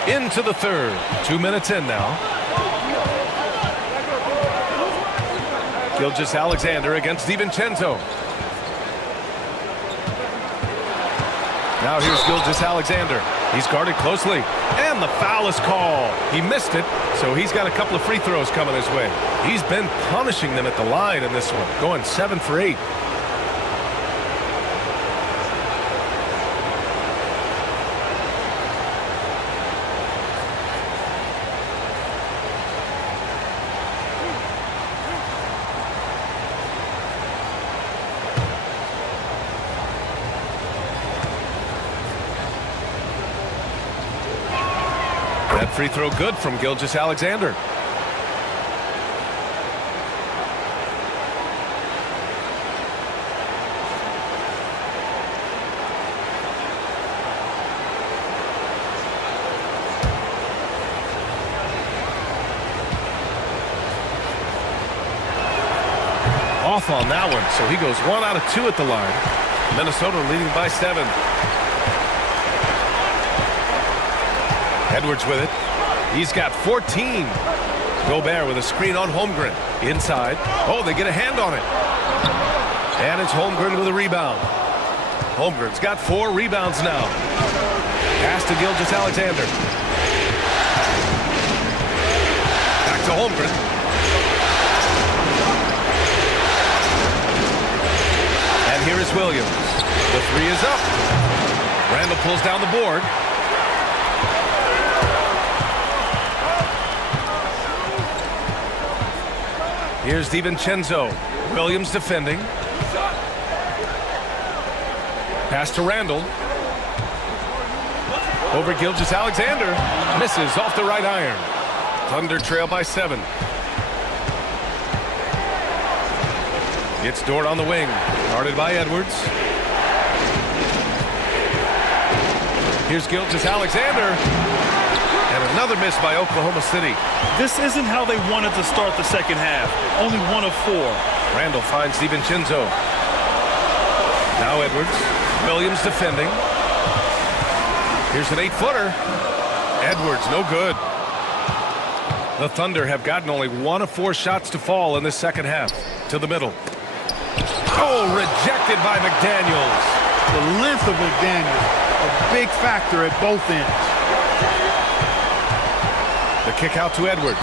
Into the third. 2 minutes in now. Gilgeous-Alexander against DiVincenzo. Now here's Gilgeous-Alexander. He's guarded closely. And the foul is called. He missed it, so he's got a couple of free throws coming his way. He's been punishing them at the line in this one, going 7 for 8. That free throw good from Gilgeous-Alexander. Off on that one, so he goes 1 out of 2 at the line. Minnesota leading by 7. Edwards with it. He's got 14. Gobert with a screen on Holmgren. Inside. Oh, they get a hand on it. And it's Holmgren with a rebound. Holmgren's got 4 rebounds now. Pass to Gilgeous-Alexander. Back to Holmgren. And here is Williams. The 3 is up. Randall pulls down the board. Here's DiVincenzo. Williams defending. Pass to Randall. Over Gilgeous-Alexander. Misses off the right iron. Thunder trail by 7. It's Dort on the wing. Guarded by Edwards. Here's Gilgeous-Alexander. And another miss by Oklahoma City. This isn't how they wanted to start the second half. Only 1 of 4. Randall finds DiVincenzo. Now Edwards. Williams defending. Here's an 8-footer. Edwards, no good. The Thunder have gotten only 1 of 4 shots to fall in this second half. To the middle. Oh, rejected by McDaniels. The length of McDaniels, a big factor at both ends. The kick out to Edwards.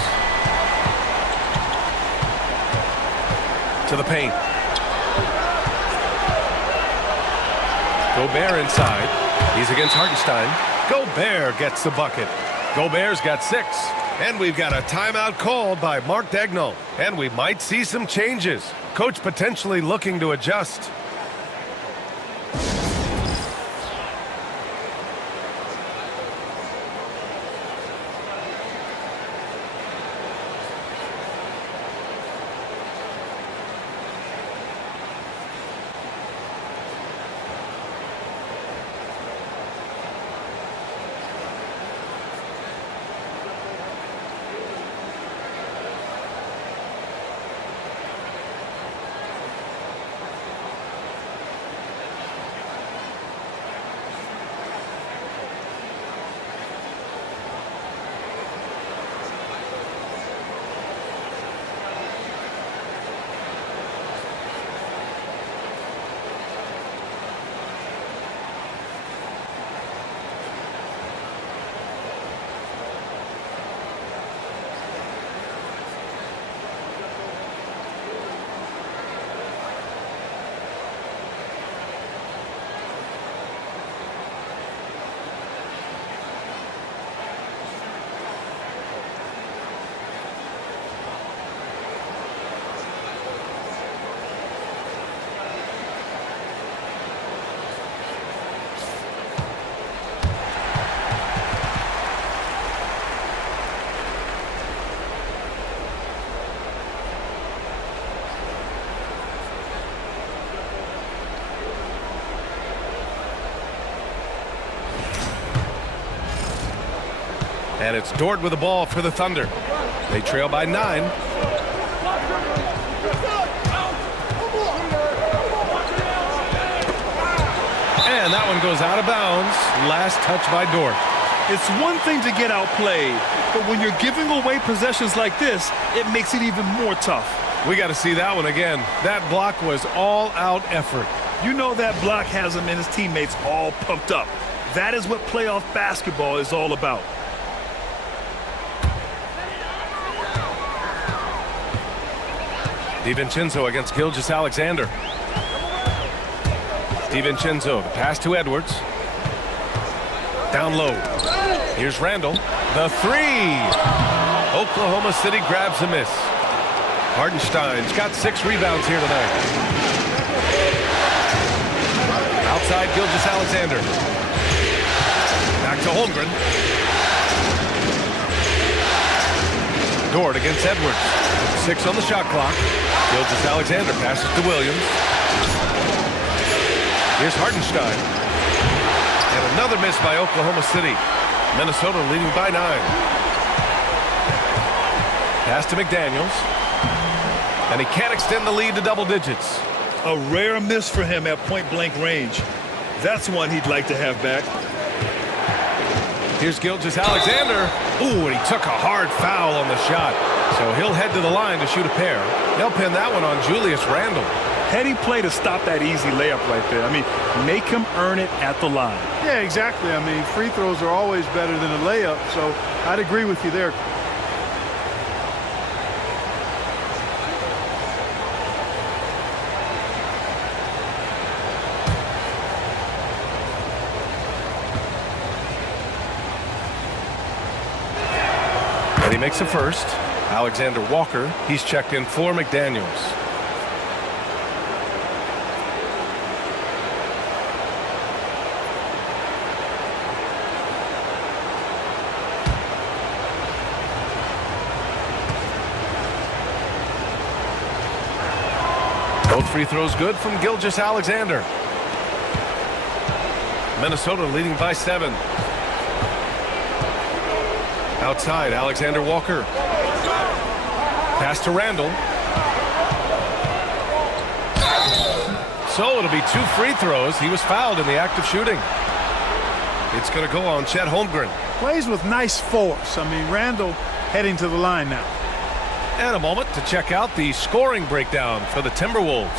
To the paint. Gobert inside. He's against Hartenstein. Gobert gets the bucket. Gobert's got 6. And we've got a timeout called by Mark Daigneault. And we might see some changes. Coach potentially looking to adjust. And it's Dort with the ball for the Thunder. They trail by 9. And that one goes out of bounds. Last touch by Dort. It's one thing to get outplayed, but when you're giving away possessions like this, it makes it even more tough. We got to see that one again. That block was all-out effort. You know that block has him and his teammates all pumped up. That is what playoff basketball is all about. DiVincenzo against Gilgeous-Alexander. DiVincenzo, the pass to Edwards. Down low. Here's Randall. The 3. Oklahoma City grabs a miss. Hartenstein's got 6 rebounds here tonight. Outside Gilgeous-Alexander. Back to Holmgren. Dort against Edwards. 6 on the shot clock. Gilgeous-Alexander passes to Williams. Here's Hartenstein. And another miss by Oklahoma City. Minnesota leading by 9. Pass to McDaniels. And he can't extend the lead to double digits. A rare miss for him at point-blank range. That's one he'd like to have back. Here's Gilgeous-Alexander. Ooh, and he took a hard foul on the shot. So he'll head to the line to shoot a pair. They'll pin that one on Julius Randle. Heady play to stop that easy layup right there. I mean, make him earn it at the line. Yeah, exactly. I mean, free throws are always better than a layup, so I'd agree with you there. And he makes a first. Alexander Walker, he's checked in for McDaniels. Both free throws good from Gilgeous-Alexander. Minnesota leading by 7. Outside, Alexander Walker. Pass to Randle. So it'll be 2 free throws. He was fouled in the act of shooting. It's going to go on Chet Holmgren. Plays with nice force. I mean, Randle heading to the line now. And a moment to check out the scoring breakdown for the Timberwolves.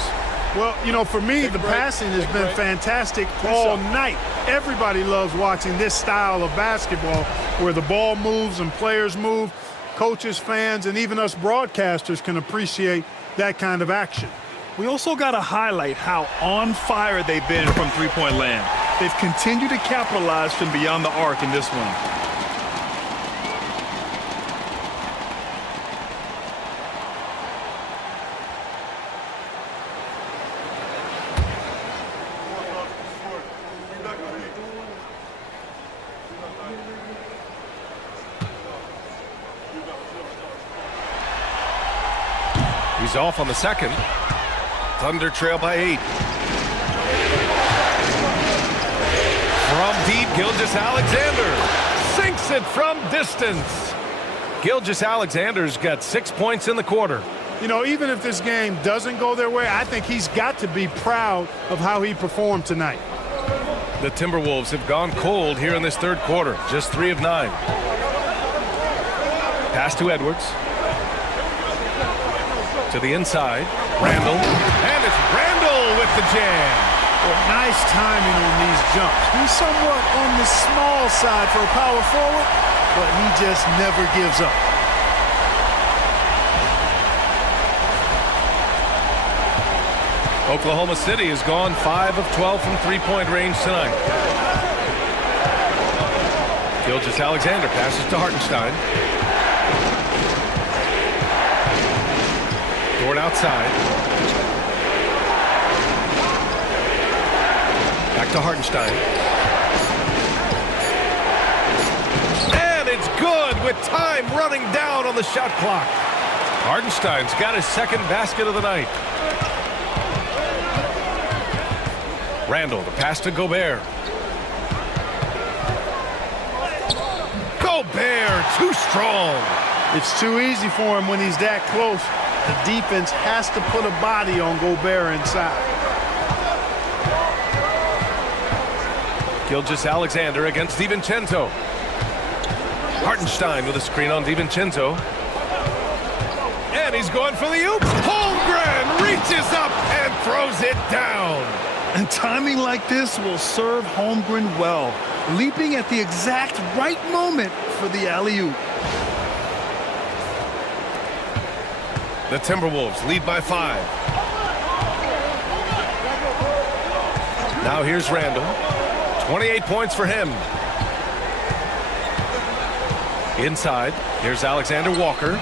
Well, you know, for me, the passing has been fantastic all night. Everybody loves watching this style of basketball where the ball moves and players move. Coaches, fans, and even us broadcasters can appreciate that kind of action. We also got to highlight how on fire they've been from three-point land. They've continued to capitalize from beyond the arc in this one. He's off on the second. Thunder trail by 8. From deep, Gilgeous-Alexander sinks it from distance. Gilgeous-Alexander's got 6 points in the quarter. You know, even if this game doesn't go their way, I think he's got to be proud of how he performed tonight. The Timberwolves have gone cold here in this third quarter. Just 3 of 9. Pass to Edwards. To the inside. Randle. And it's Randle with the jam. Well, nice timing on these jumps. He's somewhat on the small side for a power forward, but he just never gives up. Oklahoma City has gone 5 of 12 from three-point range tonight. Gilgeous-Alexander passes to Hartenstein. Dort outside. Back to Hartenstein. And it's good with time running down on the shot clock. Hartenstein's got his second basket of the night. Randle, the pass to Gobert. Gobert, too strong. It's too easy for him when he's that close. The defense has to put a body on Gobert inside. Gilgeous-Alexander against DiVincenzo. Hartenstein with a screen on DiVincenzo. And he's going for the oop. Holmgren reaches up and throws it down. And timing like this will serve Holmgren well, leaping at the exact right moment for the alley-oop. The Timberwolves lead by 5. Now here's Randle. 28 points for him. Inside, here's Alexander Walker.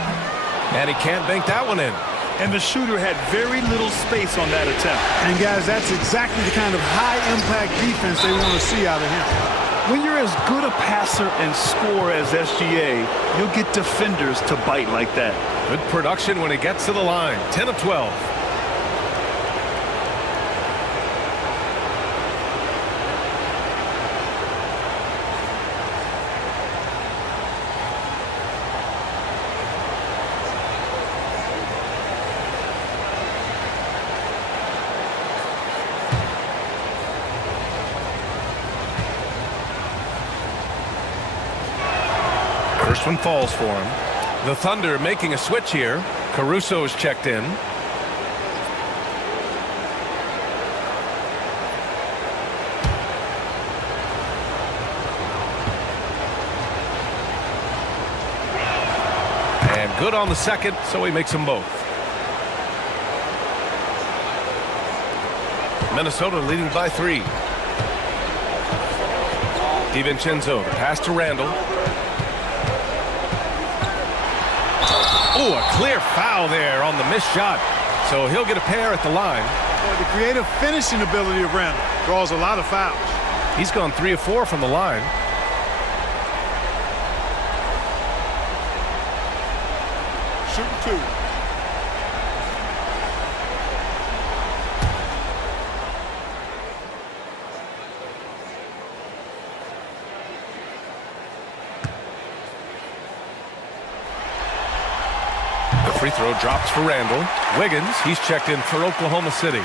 And he can't bank that one in. And the shooter had very little space on that attempt. And guys, that's exactly the kind of high-impact defense they want to see out of him. When you're as good a passer and scorer as SGA, you'll get defenders to bite like that. Good production when he gets to the line. 10 of 12. First one falls for him. The Thunder making a switch here. Caruso is checked in. And good on the second, so he makes them both. Minnesota leading by 3. DiVincenzo, the pass to Randall. Oh, a clear foul there on the missed shot. So he'll get a pair at the line. Well, the creative finishing ability of Randall draws a lot of fouls. He's gone 3 of 4 from the line. Shooting 2. Free throw drops for Randall. Wiggins, he's checked in for Oklahoma City.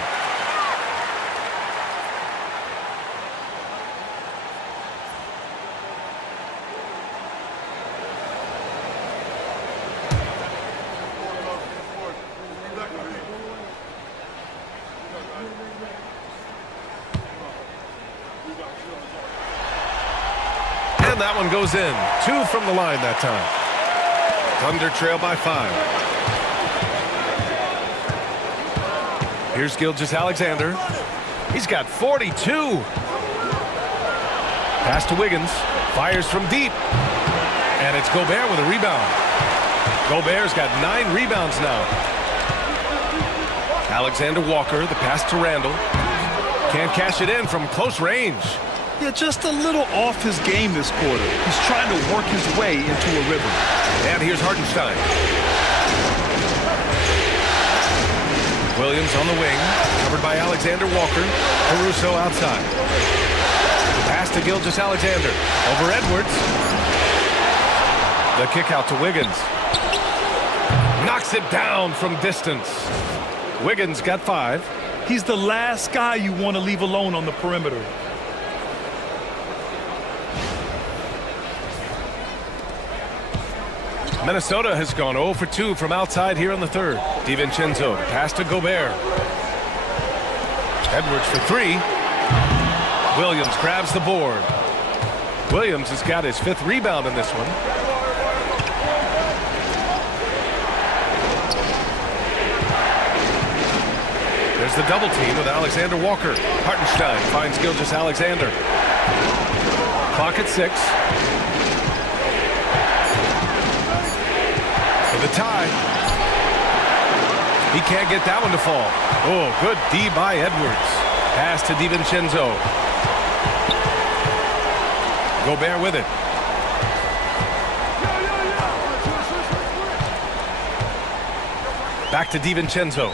And that one goes in. 2 from the line that time. Thunder trail by 5. Here's Gilgeous-Alexander. He's got 42. Pass to Wiggins. Fires from deep. And it's Gobert with a rebound. Gobert's got 9 rebounds now. Alexander Walker, the pass to Randall. Can't cash it in from close range. Yeah, just a little off his game this quarter. He's trying to work his way into a rhythm. And here's Hartenstein. Williams on the wing, covered by Alexander Walker. Caruso outside. Pass to Gilgeous-Alexander. Over Edwards. The kick out to Wiggins. Knocks it down from distance. Wiggins got 5. He's the last guy you want to leave alone on the perimeter. Minnesota has gone 0 for 2 from outside here in the third. DiVincenzo, pass to Gobert. Edwards for 3. Williams grabs the board. Williams has got his 5th rebound in this one. There's the double team with Alexander Walker. Hartenstein finds Gilgeous-Alexander. Clock at 6. The tie. He can't get that one to fall. Oh, good D by Edwards. Pass to DiVincenzo. Gobert with it. Back to DiVincenzo.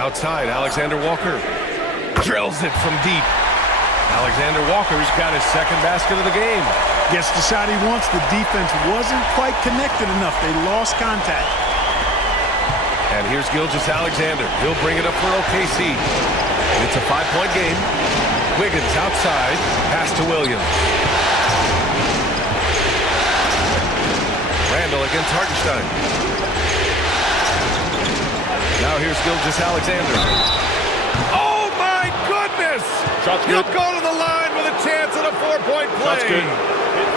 Outside, Alexander Walker drills it from deep. Alexander Walker's got his 2nd basket of the game. Gets the shot he wants. The defense wasn't quite connected enough. They lost contact. And here's Gilgeous-Alexander. He'll bring it up for OKC. It's a 5-point game. Wiggins outside. Pass to Williams. Randall against Hartenstein. Now here's Gilgeous-Alexander. Oh, my goodness! Shot's He'll good. go to the line with a chance at a 4-point play. Shot's good.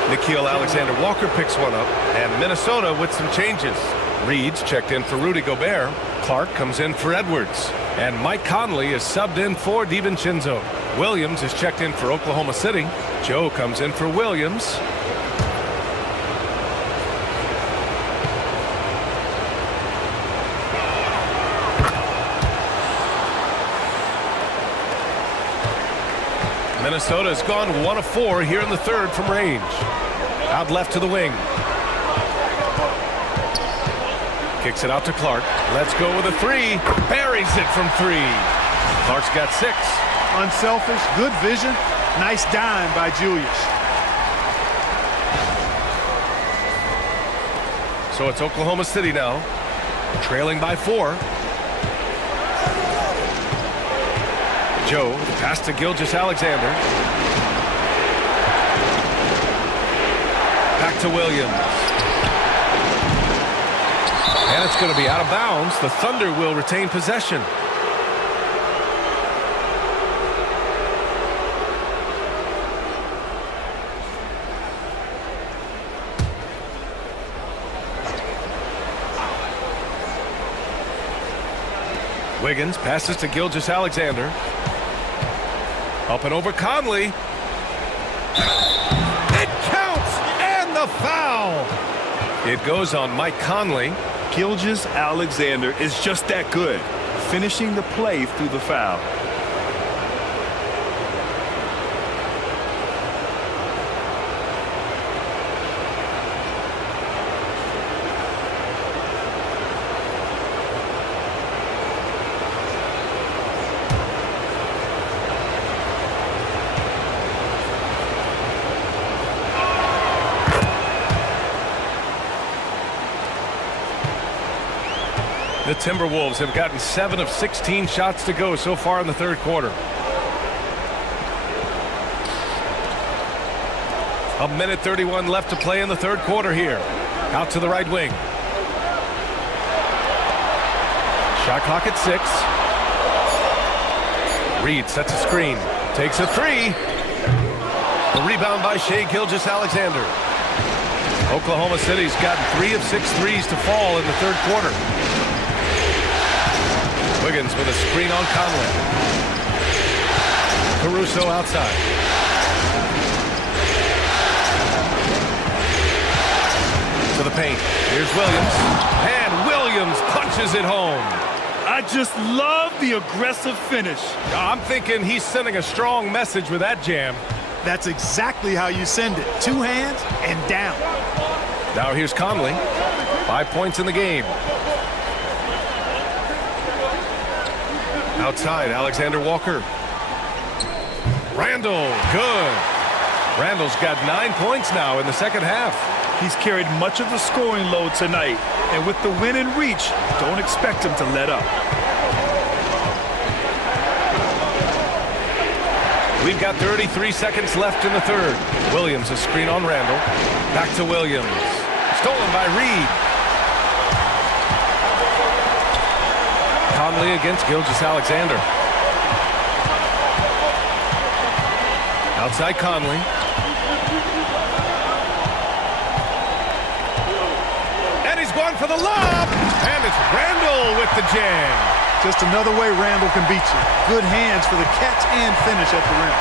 Nickeil Alexander-Walker picks one up, and Minnesota with some changes. Reed's checked in for Rudy Gobert. Clark comes in for Edwards. And Mike Conley is subbed in for DiVincenzo. Williams is checked in for Oklahoma City. Joe comes in for Williams. Minnesota's gone 1 of 4 here in the third from range. Out left to the wing. Kicks it out to Clark. Let's go with a 3. Buries it from 3. Clark's got 6. Unselfish, good vision. Nice dime by Julius. So it's Oklahoma City now, trailing by 4. Joe, the pass to Gilgeous-Alexander. Back to Williams. And it's going to be out of bounds. The Thunder will retain possession. Wiggins passes to Gilgeous-Alexander. Up and over Conley. It counts! And the foul! It goes on Mike Conley. Gilgeous-Alexander is just that good, finishing the play through the foul. The Timberwolves have gotten 7 of 16 shots to go so far in the third quarter. A minute 31 left to play in the third quarter here. Out to the right wing. Shot clock at 6. Reed sets a screen. Takes a 3. The rebound by Shai Gilgeous-Alexander. Oklahoma City's gotten 3 of 6 threes to fall in the third quarter. Wiggins with a screen on Conley. Caruso outside. To the paint. Here's Williams. And Williams punches it home. I just love the aggressive finish. I'm thinking he's sending a strong message with that jam. That's exactly how you send it. 2 hands and down. Now here's Conley. 5 points in the game. Outside, Alexander Walker. Randall, good. Randall's got 9 points now in the second half. He's carried much of the scoring load tonight, and with the win in reach, don't expect him to let up. We've got 33 seconds left in the third. Williams a screen on Randall. Back to Williams. Stolen by Reed. Conley against Gilgeous-Alexander. Outside Conley. And he's going for the lob. And it's Randall with the jam. Just another way Randall can beat you. Good hands for the catch and finish at the rim.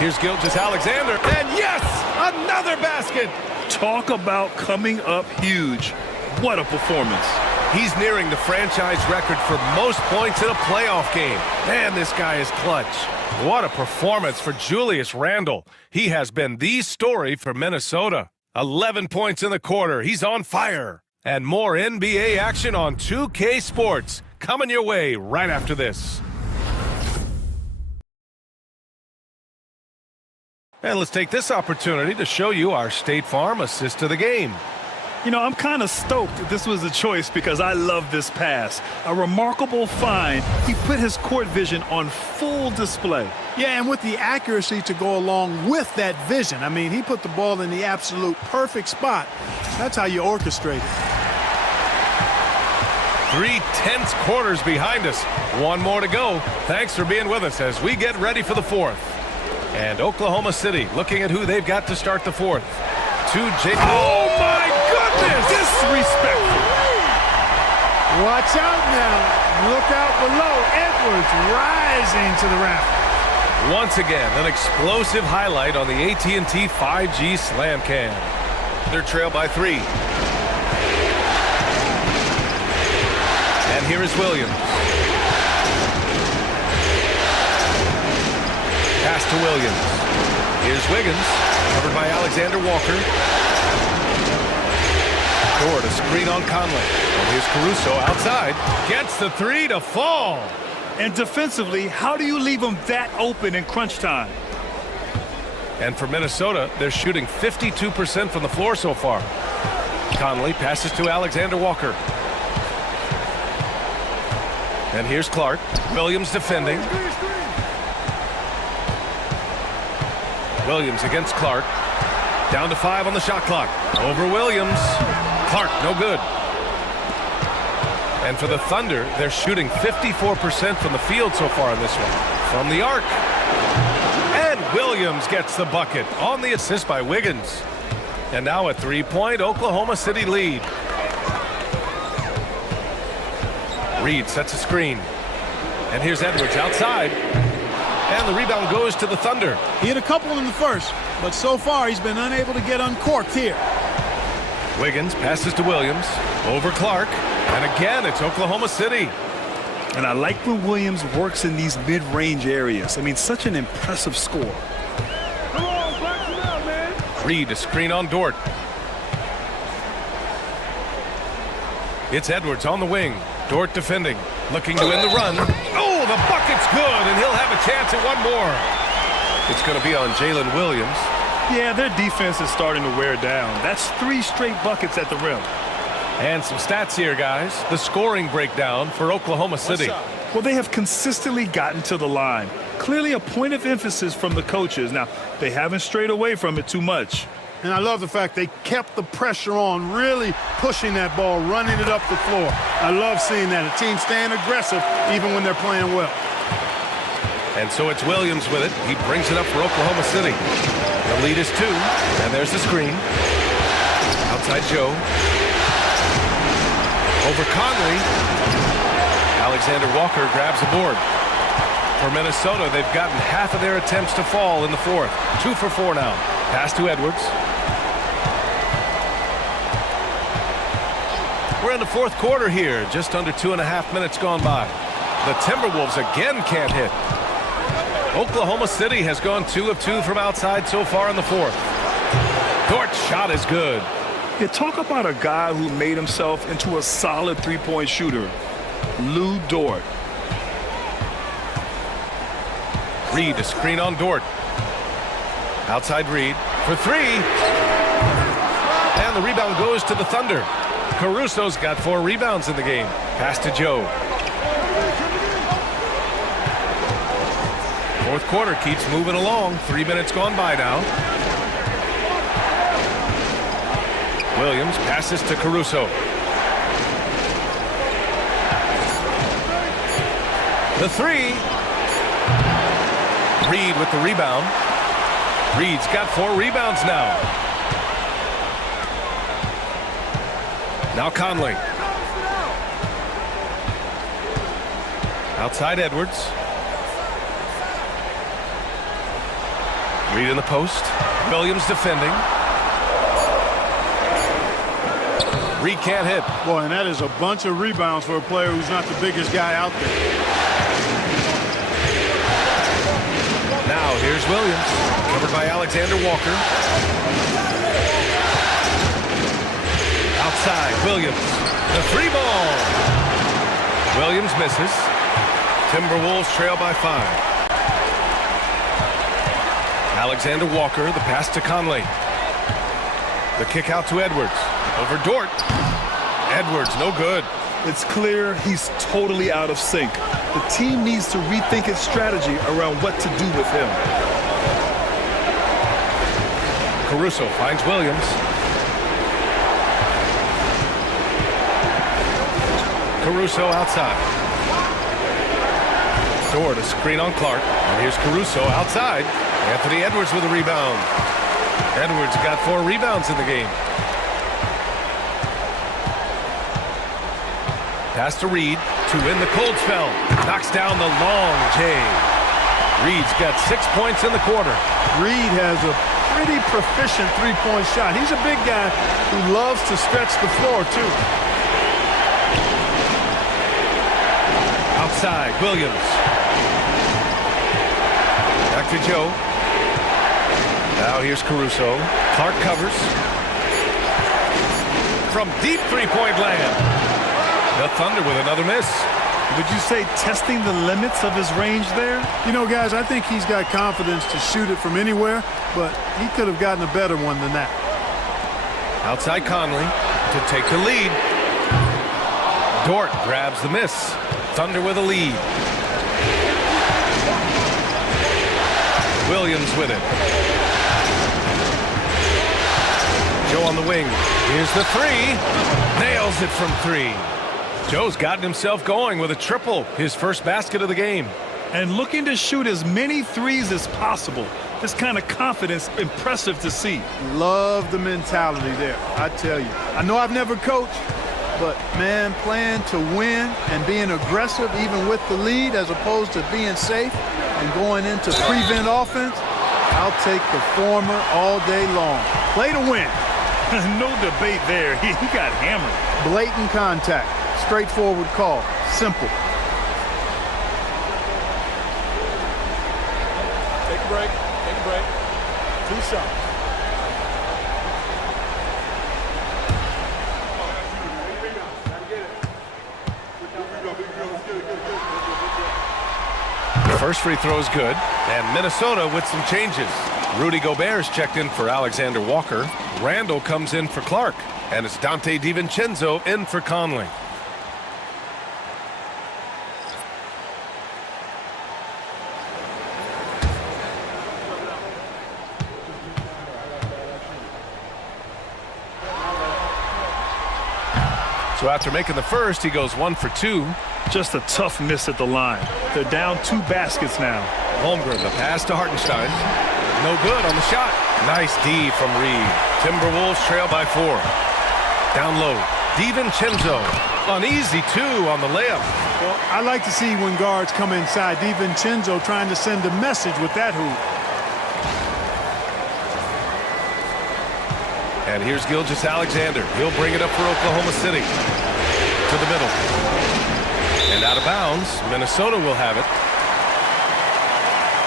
Here's Gilgeous-Alexander. And yes, another basket. Talk about coming up huge. What a performance. He's nearing the franchise record for most points in a playoff game. Man, this guy is clutch. What a performance for Julius Randle. He has been the story for Minnesota. 11 points in the quarter. He's on fire. And more NBA action on 2K Sports coming your way right after this. And let's take this opportunity to show you our State Farm assist of the game. You know, I'm kind of stoked that this was a choice because I love this pass. A remarkable find. He put his court vision on full display. Yeah, and with the accuracy to go along with that vision. I mean, he put the ball in the absolute perfect spot. That's how you orchestrate it. 3 tense quarters behind us. 1 more to go. Thanks for being with us as we get ready for the fourth. And Oklahoma City looking at who they've got to start the fourth. Oh, my goodness! Disrespectful. Watch out now. Look out below. Edwards rising to the raft. Once again, an explosive highlight on the AT&T 5G Slam Cam. They're trailed by 3. And here is Williams. Pass to Williams. Here's Wiggins, covered by Alexander Walker. Toward a screen on Conley. And here's Caruso outside. Gets the 3 to fall. And defensively, how do you leave them that open in crunch time? And for Minnesota, they're shooting 52% from the floor so far. Conley passes to Alexander Walker. And here's Clark. Williams defending. Williams against Clark. Down to 5 on the shot clock. Over Williams. Clark, no good. And for the Thunder, they're shooting 54% from the field so far in this one. From the arc. And Williams gets the bucket on the assist by Wiggins. And now a 3-point Oklahoma City lead. Reed sets a screen. And here's Edwards outside. And the rebound goes to the Thunder. He hit a couple in the first, but so far he's been unable to get uncorked here. Wiggins passes to Williams. Over Clark. And again, it's Oklahoma City. And I like when Williams works in these mid-range areas. I mean, such an impressive score. Come on, box it out, man. Reed a screen on Dort. It's Edwards on the wing. Dort defending. Looking to win the run. Oh, the bucket's good, and he'll have a chance at one more. It's going to be on Jalen Williams. Yeah, their defense is starting to wear down. That's 3 straight buckets at the rim. And some stats here, guys. The scoring breakdown for Oklahoma City. Well, they have consistently gotten to the line. Clearly a point of emphasis from the coaches. Now, they haven't strayed away from it too much. And I love the fact they kept the pressure on, really pushing that ball, running it up the floor. I love seeing that. A team staying aggressive even when they're playing well. And so it's Williams with it. He brings it up for Oklahoma City. The lead is 2. And there's the screen. Outside Joe. Over Conley. Alexander Walker grabs the board. For Minnesota, they've gotten half of their attempts to fall in the fourth. 2 for 4 now. Pass to Edwards. We're in the fourth quarter here. Just under 2.5 minutes gone by. The Timberwolves again can't hit. Oklahoma City has gone 2 of 2 from outside so far in the fourth. Dort's shot is good. Yeah, talk about a guy who made himself into a solid 3-point shooter. Lou Dort. Reed a screen on Dort. Outside Reed for 3. And the rebound goes to the Thunder. Caruso's got 4 rebounds in the game. Pass to Joe. Fourth quarter keeps moving along. 3 minutes gone by now. Williams passes to Caruso. The 3. Reed with the rebound. Reed's got 4 rebounds now. Now Conley. Outside Edwards. Reed in the post. Williams defending. Reed can't hit. Boy, and that is a bunch of rebounds for a player who's not the biggest guy out there. Now here's Williams. Covered by Alexander Walker. Outside, Williams. The 3 ball. Williams misses. Timberwolves trail by 5. Alexander Walker, the pass to Conley. The kick out to Edwards. Over Dort. Edwards, no good. It's clear he's totally out of sync. The team needs to rethink its strategy around what to do with him. Caruso finds Williams. Caruso outside. Dort a screen on Clark. And here's Caruso outside. Anthony Edwards with a rebound. Edwards got 4 rebounds in the game. Pass to Reed to win the cold spell. Knocks down the long J. Reed's got 6 points in the quarter. Reed has a pretty proficient 3-point shot. He's a big guy who loves to stretch the floor, too. Outside, Williams. Back to Joe. Now here's Caruso. Clark covers. From deep 3-point land. The Thunder with another miss. Would you say testing the limits of his range there? You know, guys, I think he's got confidence to shoot it from anywhere, but he could have gotten a better one than that. Outside Conley to take the lead. Dort grabs the miss. Thunder with a lead. Williams with it. Joe on the wing. Here's the three. Nails it from three. Joe's gotten himself going with a triple, his first basket of the game. And looking to shoot as many threes as possible. This kind of confidence, impressive to see. Love the mentality there, I tell you. I know I've never coached, but, man, playing to win and being aggressive even with the lead as opposed to being safe and going into prevent offense, I'll take the former all day long. Play to win. No debate there. He got hammered. Blatant contact. Straightforward call. Simple. Take a break. Take a break. 2 shots. First free throw is good, and Minnesota with some changes. Rudy Gobert's checked in for Alexander Walker. Randall comes in for Clark, and it's Dante DiVincenzo in for Conley. So after making the first, he goes 1 for 2. Just a tough miss at the line. They're down 2 baskets now. Holmgren, the pass to Hartenstein. No good on the shot. Nice D from Reed. Timberwolves trail by 4. Down low. DiVincenzo. An easy 2 on the layup. Well, I like to see when guards come inside. DiVincenzo trying to send a message with that hoop. And here's Gilgeous-Alexander. He'll bring it up for Oklahoma City. To the middle. And out of bounds. Minnesota will have it.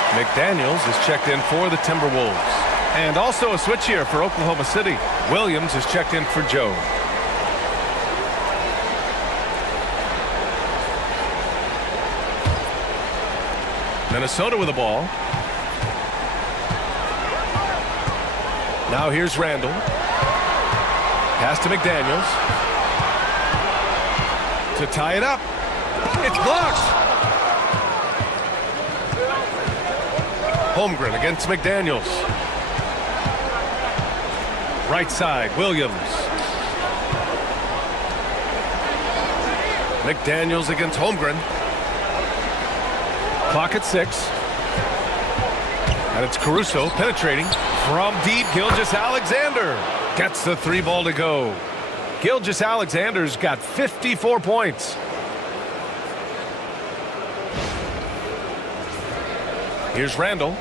McDaniels is checked in for the Timberwolves. And also a switch here for Oklahoma City. Williams is checked in for Joe. Minnesota with the ball. Now here's Randall. Pass to McDaniels. To tie it up. It's blocked. Holmgren against McDaniels. Right side, Williams. McDaniels against Holmgren. Clock at 6. And it's Caruso penetrating from deep. Gilgeous-Alexander gets the 3 ball to go. Gilgeous-Alexander's got 54 points. Here's Randall.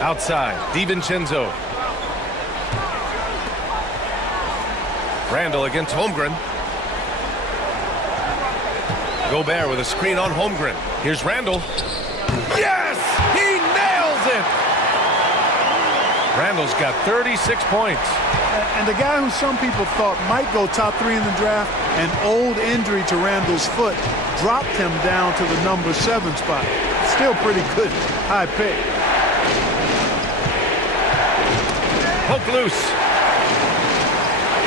Outside, DiVincenzo. Randall against Holmgren. Gobert with a screen on Holmgren. Here's Randall. Yes! He nails it! Randall's got 36 points. And the guy who some people thought might go top 3 in the draft, an old injury to Randall's foot, dropped him down to the number 7 spot. Still pretty good. High pick. Poke loose.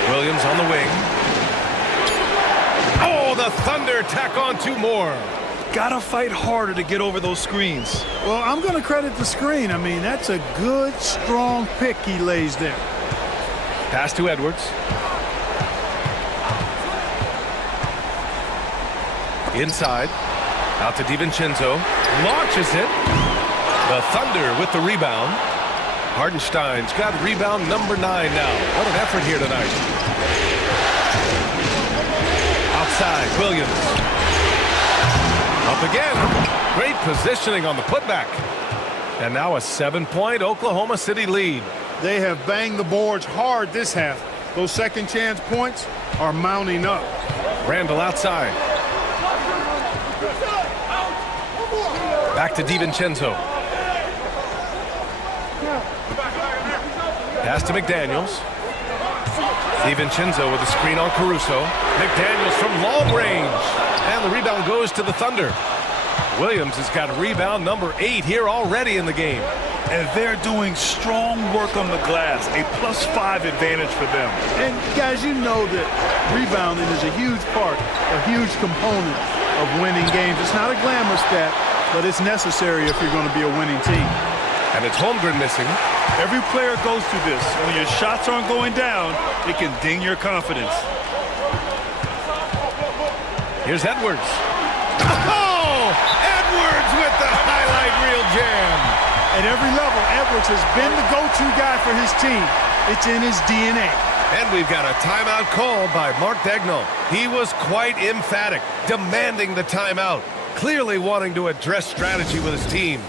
Williams on the wing. Oh, the Thunder tack on 2 more. Gotta fight harder to get over those screens. Well, I'm going to credit the screen. I mean, that's a good, strong pick he lays there. Pass to Edwards. Inside. Out to DiVincenzo. Launches it. The Thunder with the rebound. Hartenstein's got rebound number 9 now. What an effort here tonight. Outside, Williams. Up again. Great positioning on the putback. And now a 7-point Oklahoma City lead. They have banged the boards hard this half. Those second chance points are mounting up. Randall outside. Back to DiVincenzo. Pass to McDaniels. DiVincenzo with a screen on Caruso. McDaniels from long range. And the rebound goes to the Thunder. Williams has got rebound number 8 here already in the game. and they're doing strong work on the glass, a +5 advantage for them. And guys, you know that rebounding is a huge part, a huge component of winning games. It's not a glamour stat, but it's necessary if you're going to be a winning team. And it's Holmgren missing. Every player goes through this. When your shots aren't going down, it can ding your confidence. Here's Edwards. Oh! Edwards with the highlight reel jam. At every level, Edwards has been the go-to guy for his team. It's in his DNA. And we've got a timeout call by Mark Daigneault. He was quite emphatic, demanding the timeout, clearly wanting to address strategy with his team.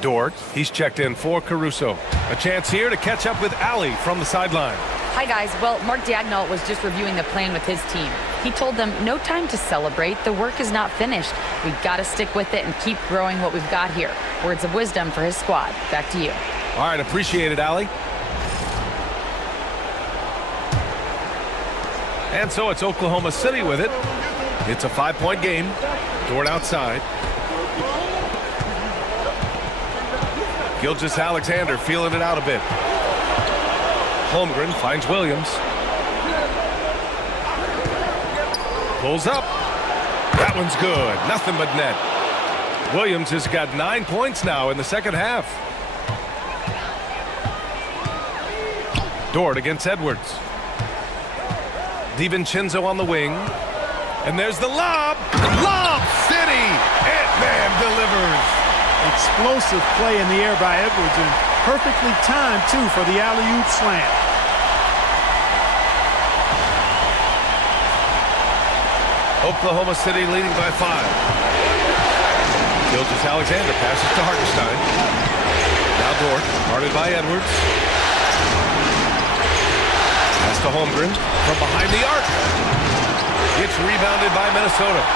Dort, he's checked in for Caruso. A chance here to catch up with Ali from the sideline. Hi, guys. Well, Mark Daigneault was just reviewing the plan with his team. He told them, no time to celebrate. The work is not finished. We've got to stick with it and keep growing what we've got here. Words of wisdom for his squad. Back to you. All right, appreciate it, Ali. And so it's Oklahoma City with it. It's a 5-point game. Dort outside. Gilgeous-Alexander feeling it out a bit. Holmgren finds Williams. Pulls up. That one's good. Nothing but net. Williams has got 9 points now in the second half. Dort against Edwards. DiVincenzo on the wing. And there's the lob. Lob City. Ant-Man delivers. Explosive play in the air by Edwards, and perfectly timed, too, for the alley-oop slam. Oklahoma City leading by 5. Gilgeous-Alexander passes to Hartenstein. Now Dort, guarded by Edwards. Pass to Holmgren from behind the arc. It's rebounded by Minnesota.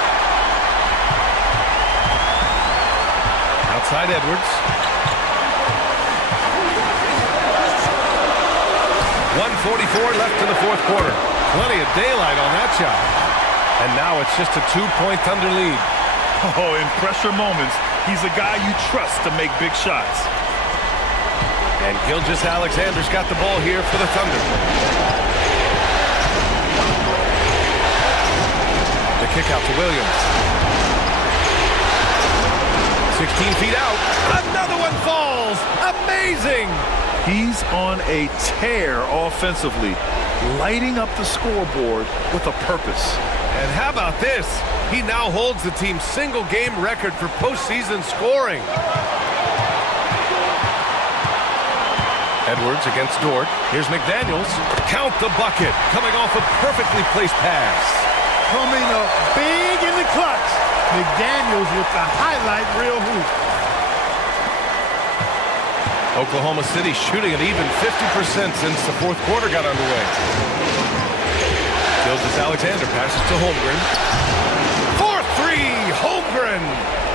Outside Edwards. 1:44 left in the fourth quarter. Plenty of daylight on that shot. And now it's just a 2-point Thunder lead. Oh, in pressure moments, he's a guy you trust to make big shots. And Gilgeous-Alexander's got the ball here for the Thunder. The kick out to Williams. 16 feet out. Another one falls. Amazing. He's on a tear offensively, lighting up the scoreboard with a purpose. And how about this? He now holds the team's single-game record for postseason scoring. Edwards against Dort. Here's McDaniels. Count the bucket. Coming off a perfectly placed pass. Coming up big in the clutch. McDaniels with the highlight reel hoop. Oklahoma City shooting at even 50% since the fourth quarter got underway. Gilgeous-Alexander passes to Holmgren. 4-3, Holmgren.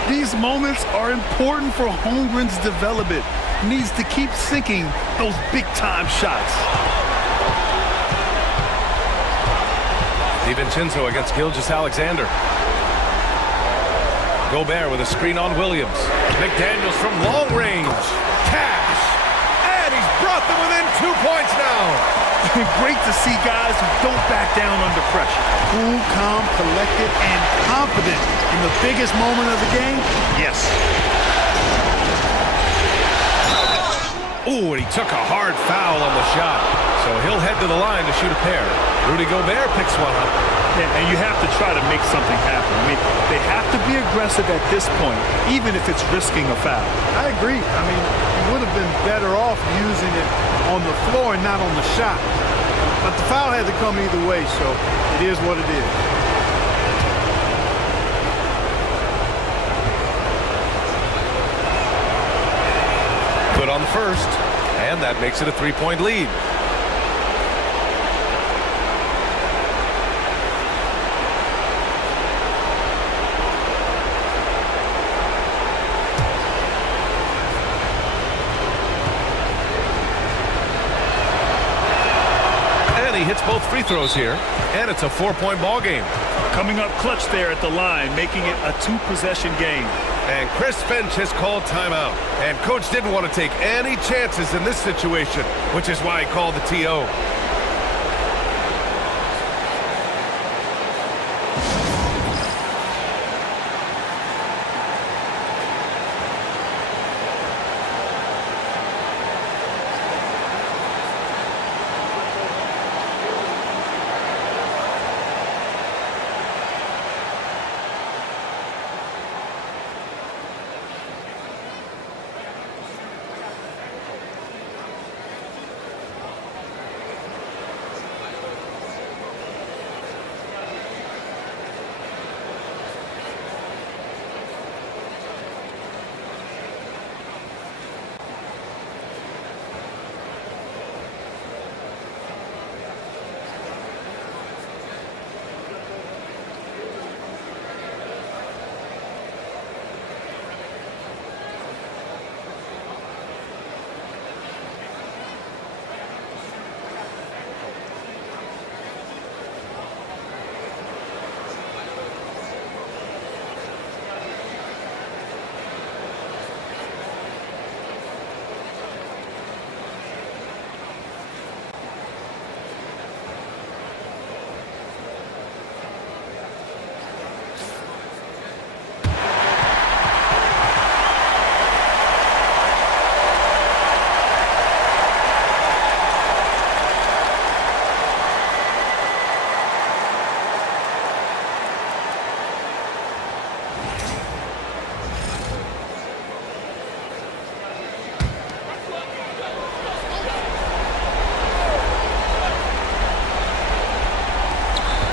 These moments are important for Holmgren's development. He needs to keep sinking those big-time shots. DiVincenzo against Gilgeous-Alexander. Gobert with a screen on Williams. McDaniels from long range. Cash. brought them within 2 points now. Great to see guys who don't back down under pressure. Cool, calm, collected, and confident in the biggest moment of the game. Yes. Ooh, and he took a hard foul on the shot. So he'll head to the line to shoot a pair. Rudy Gobert picks one up. Yeah, and you have to try to make something happen. I mean, they have to be aggressive at this point, even if it's risking a foul. I agree. I mean, he would have been better off using it on the floor and not on the shot. But the foul had to come either way, so it is what it is. Good on the first, and that makes it a 3-point lead. He hits both free throws here, and it's a 4-point ball game. Coming up clutch there at the line, making it a 2-possession game. And Chris Finch has called timeout. And coach didn't want to take any chances in this situation, which is why he called the TO.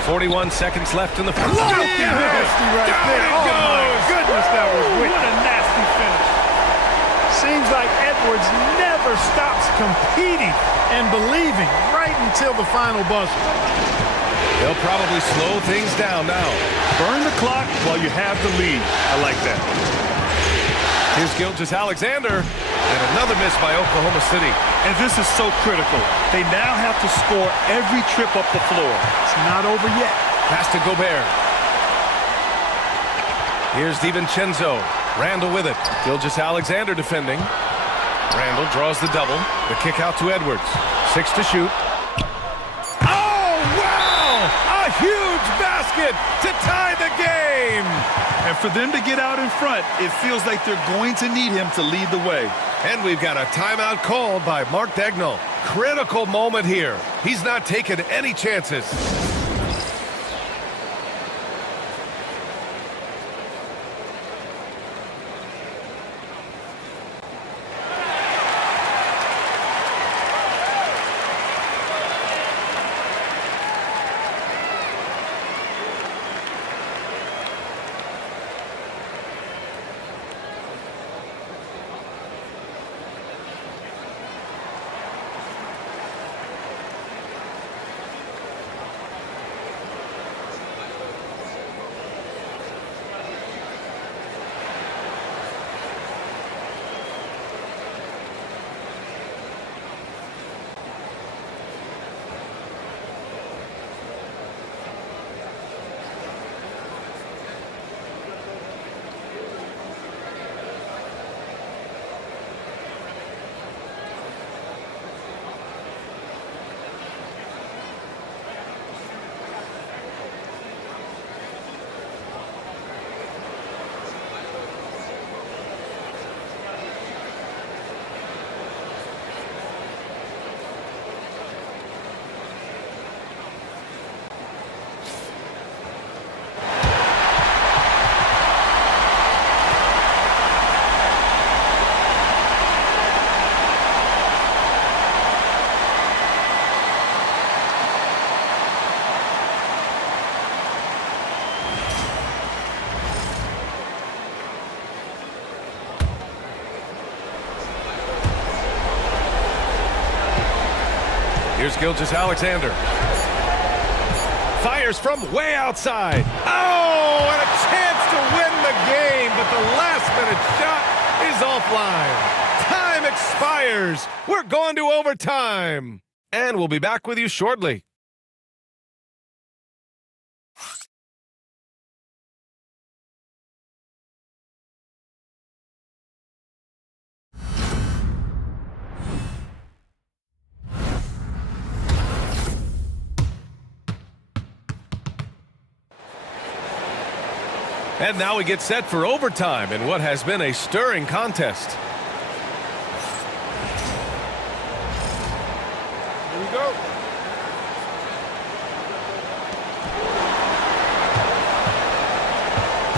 .41 seconds left in the first. Nasty right there. Oh, my goodness, that was wicked. What a nasty finish. Seems like Edwards never stops competing and believing right until the final buzzer. They'll probably slow things down now. Burn the clock while you have the lead. I like that. Here's Gilgeous-Alexander, and another miss by Oklahoma City. And this is so critical. They now have to score every trip up the floor. It's not over yet. Pass to Gobert. Here's DiVincenzo. Randall with it. Gilgeous-Alexander defending. Randall draws the double. The kick out to Edwards. 6 to shoot. Oh, wow! A huge basket to tie the game! And for them to get out in front, it feels like they're going to need him to lead the way. And we've got a timeout called by Mark Daigneault. Critical moment here. He's not taking any chances. Here's Gilgeous-Alexander. Fires from way outside. Oh, and a chance to win the game, but the last-minute shot is offline. Time expires. We're going to overtime. And we'll be back with you shortly. And now we get set for overtime in what has been a stirring contest. Here we go.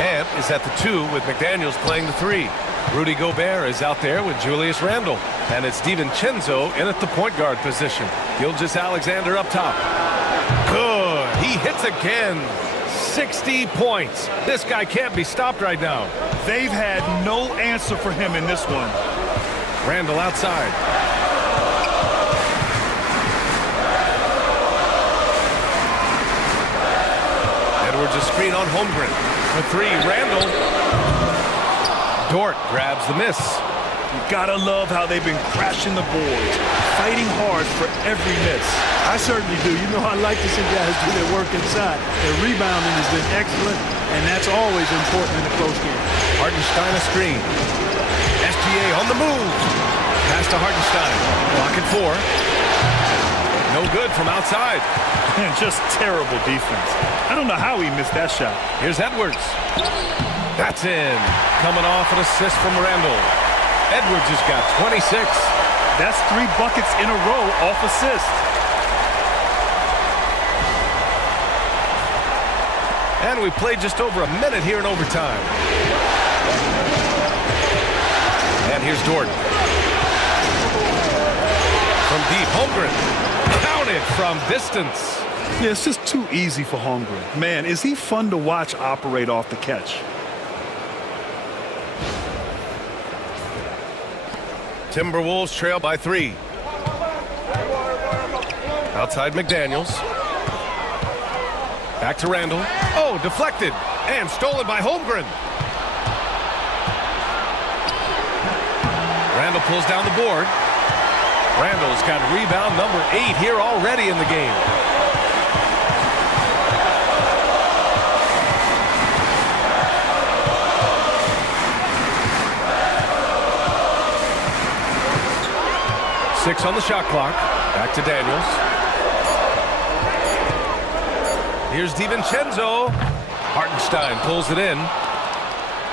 Ant is at the 2 with McDaniels playing the 3. Rudy Gobert is out there with Julius Randle. And it's DiVincenzo in at the point guard position. Gilgeous-Alexander up top. Good. He hits again. 60 points. This guy can't be stopped right now. They've had no answer for him in this one. Randle outside. Edwards a screen on Holmgren. The 3, Randle. Dort grabs the miss. You gotta love how they've been crashing the boards, fighting hard for every miss. I certainly do. You know, I like to see guys do their work inside. Their rebounding has been excellent, and that's always important in a close game. Hartenstein a screen. SGA on the move. Pass to Hartenstein. Block at 4. No good from outside. And just terrible defense. I don't know how he missed that shot. Here's Edwards. That's in. Coming off an assist from Randle. Edwards has got 26. That's 3 buckets in a row off assist. And we played just over a minute here in overtime. And here's Dort. From deep, Holmgren. Counted from distance. Yeah, it's just too easy for Holmgren. Man, is he fun to watch operate off the catch. Timberwolves trail by 3. Outside McDaniels. Back to Randle. Oh, deflected. And stolen by Holmgren. Randle pulls down the board. Randle's got rebound number 8 here already in the game. Six on the shot clock. Back to Daniels. Here's DiVincenzo. Hartenstein pulls it in.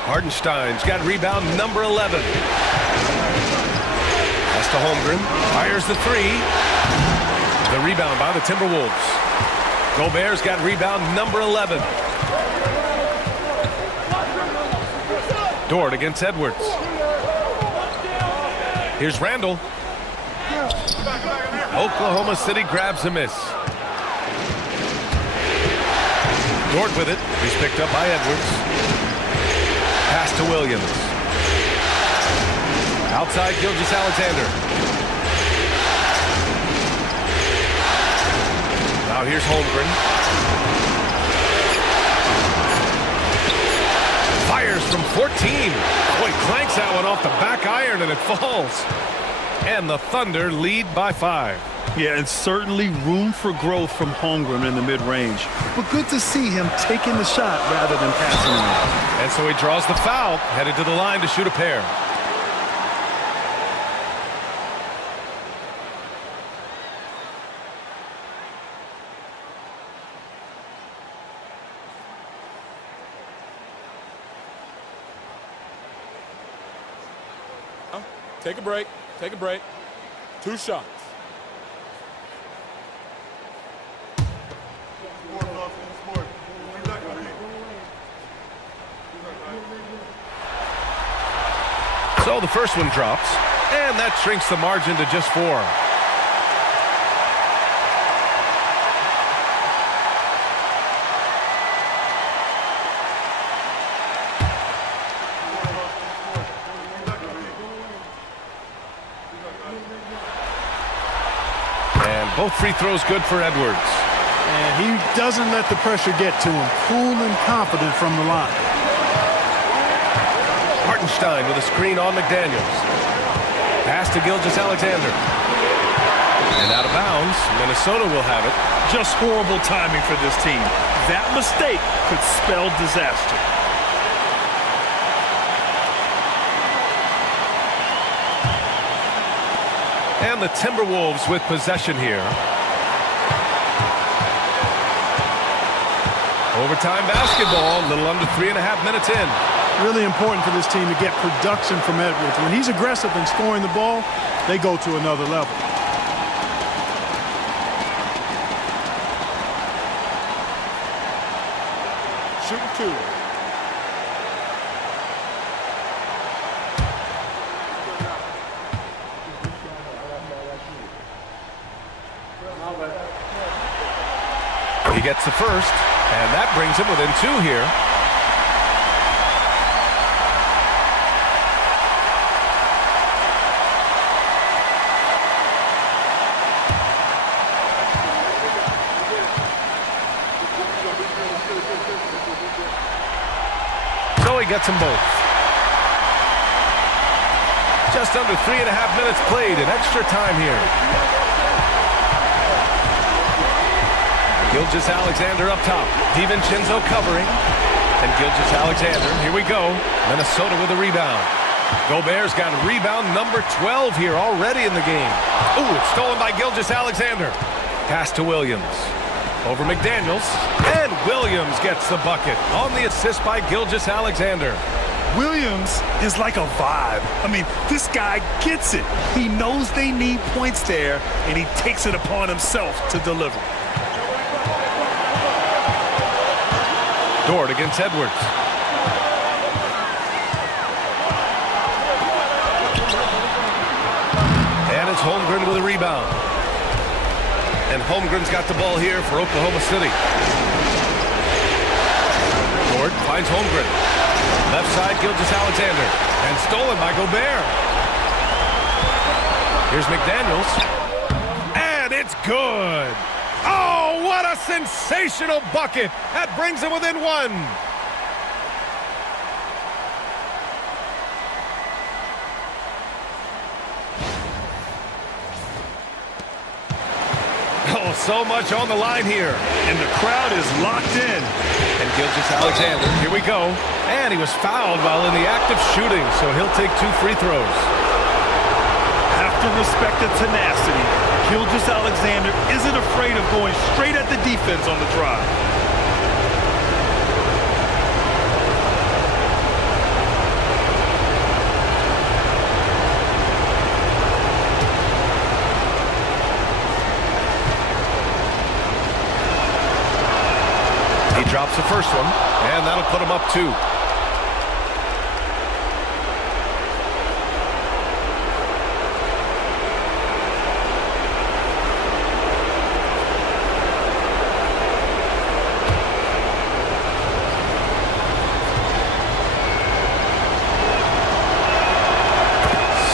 Hartenstein's got rebound number 11. That's to Holmgren. Fires the 3. The rebound by the Timberwolves. Gobert's got rebound number 11. Dort against Edwards. Here's Randle. Oklahoma City grabs a miss. Dort with it. He's picked up by Edwards. Pass to Williams. Outside Gilgeous-Alexander. Now here's Holmgren. Fires from 14. Boy, clanks that one off the back iron and it falls. And the Thunder lead by 5. Yeah, and certainly room for growth from Holmgren in the mid-range. But good to see him taking the shot rather than passing it. And so he draws the foul, headed to the line to shoot a pair. Take a break. Take a break. 2 shots. So the first one drops, and that shrinks the margin to just 4. And both free throws good for Edwards. And he doesn't let the pressure get to him. Cool and confident from the line. Hartenstein with a screen on McDaniels. Pass to Gilgeous-Alexander. And out of bounds, Minnesota will have it. Just horrible timing for this team. That mistake could spell disaster. And the Timberwolves with possession here. Overtime basketball, a little under 3.5 minutes in. Really important for this team to get production from Edwards. When he's aggressive in scoring the ball, they go to another level. Shooting 2. He gets the first, and that brings him within 2 here. So he gets them both. Just under 3.5 minutes played in extra time here. Gilgeous-Alexander up top. DiVincenzo covering. And Gilgeous-Alexander, here we go. Minnesota with a rebound. Gobert's got rebound number 12 here already in the game. Ooh, it's stolen by Gilgeous-Alexander. Pass to Williams. Over McDaniels. And Williams gets the bucket on the assist by Gilgeous-Alexander. Williams is like a vibe. I mean, this guy gets it. He knows they need points there, and he takes it upon himself to deliver. Dort against Edwards. And it's Holmgren with a rebound. And Holmgren's got the ball here for Oklahoma City. Dort finds Holmgren. Left side, Gilgeous-Alexander. And stolen by Gobert. Here's McDaniels. And it's good. Oh, what a sensational bucket. That brings him within 1. Oh, so much on the line here. And the crowd is locked in. And Gilgeous-Alexander, here we go. And he was fouled while in the act of shooting, so he'll take 2 free throws. Have to respect the tenacity. Gilgeous-Alexander isn't afraid of going straight at the defense on the drive. He drops the first one, and that'll put him up 2.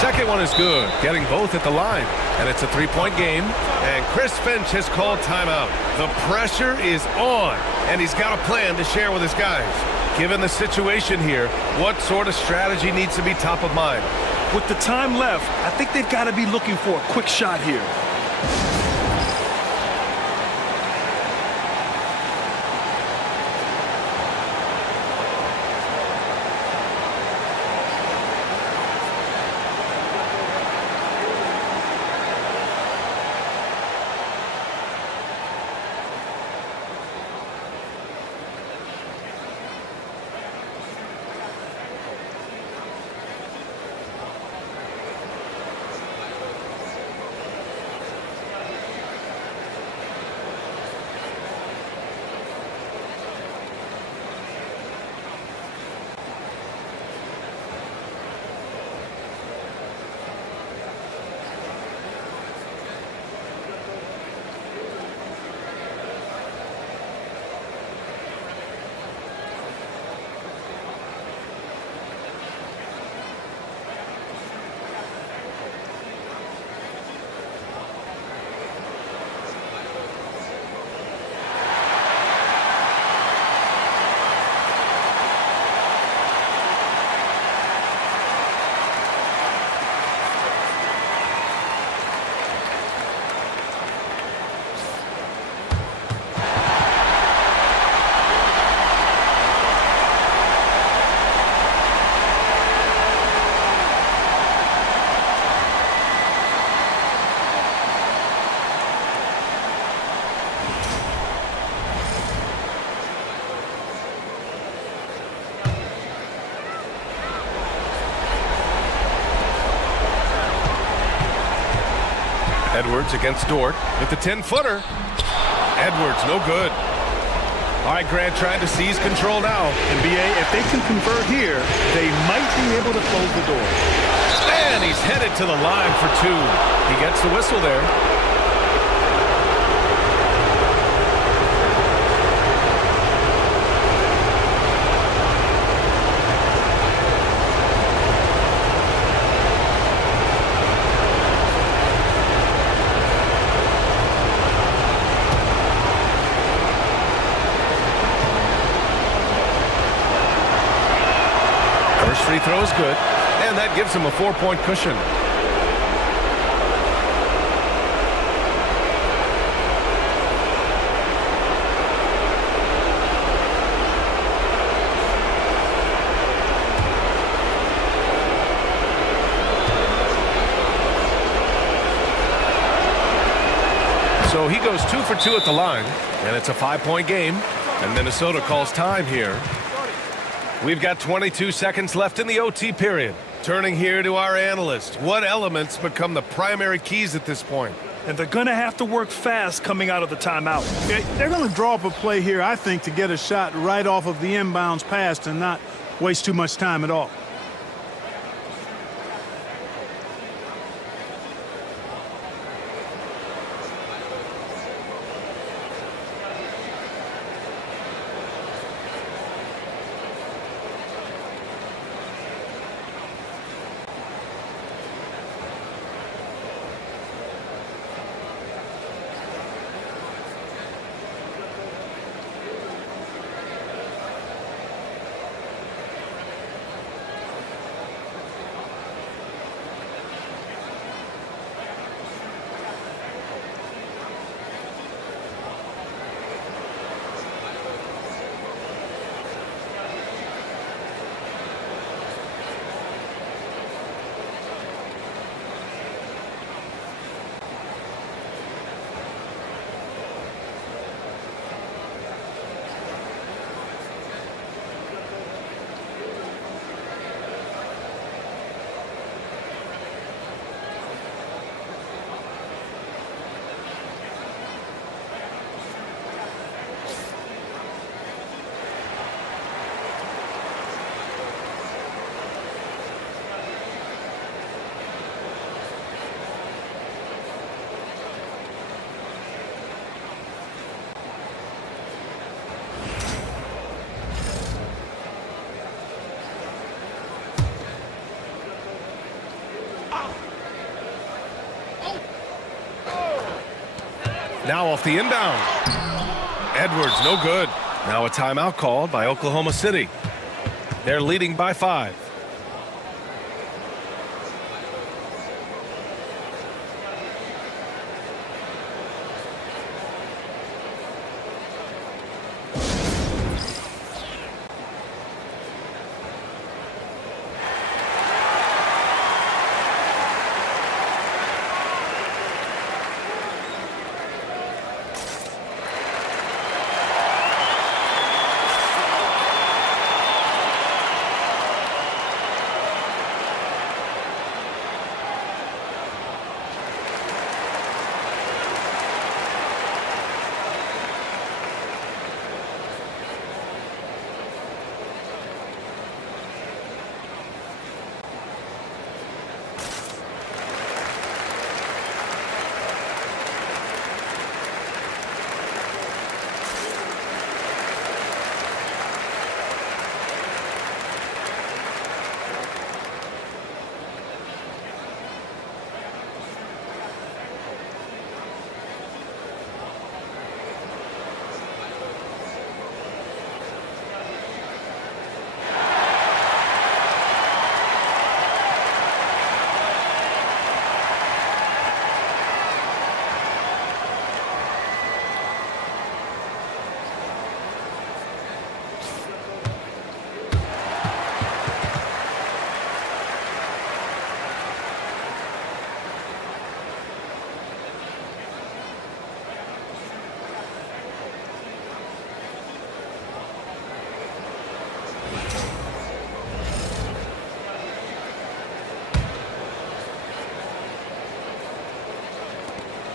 Second one is good, getting both at the line. And it's a 3-point game, and Chris Finch has called timeout. The pressure is on, and he's got a plan to share with his guys. Given the situation here, what sort of strategy needs to be top of mind? With the time left, I think they've got to be looking for a quick shot here. Edwards against Dort with the 10-footer. Edwards, no good. All right, Grant trying to seize control now. And BA, if they can convert here, they might be able to close the door. And he's headed to the line for two. He gets the whistle there. First free throw is good, and that gives him a 4-point cushion. So he goes 2 for 2 at the line, and it's a 5-point game, and Minnesota calls time here. We've got 22 seconds left in the OT period. Turning here to our analyst. What elements become the primary keys at this point? And they're going to have to work fast coming out of the timeout. They're going to draw up a play here, I think, to get a shot right off of the inbounds pass and not waste too much time at all. Now off the inbound. Edwards, no good. Now a timeout called by Oklahoma City. They're leading by 5.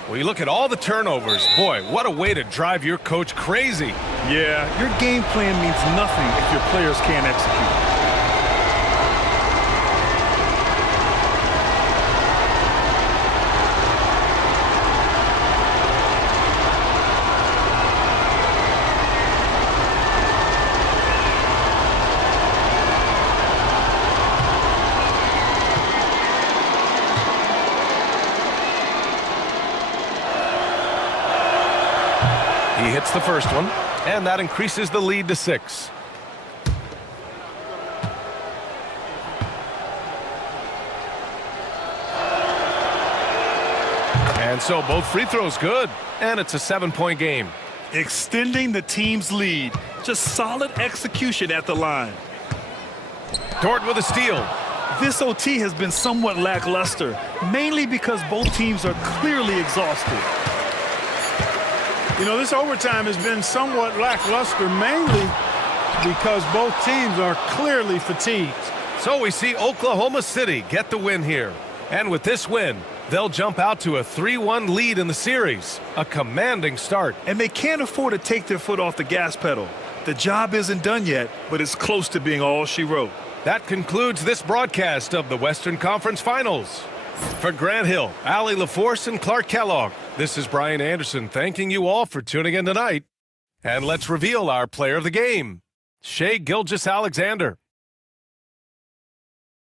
Well, you look at all the turnovers. Boy, what a way to drive your coach crazy. Yeah, your game plan means nothing if your players can't execute. He hits the first one, and that increases the lead to 6. And so both free throws good, and it's a 7-point game. Extending the team's lead. Just solid execution at the line. Dort with a steal. This OT has been somewhat lackluster, mainly because both teams are clearly exhausted. You know, this overtime has been somewhat lackluster, mainly because both teams are clearly fatigued. So we see Oklahoma City get the win here. And with this win, they'll jump out to a 3-1 lead in the series. A commanding start. And they can't afford to take their foot off the gas pedal. The job isn't done yet, but it's close to being all she wrote. That concludes this broadcast of the Western Conference Finals. For Grant Hill, Allie LaForce, and Clark Kellogg, this is Brian Anderson thanking you all for tuning in tonight. And let's reveal our player of the game, Shai Gilgeous-Alexander.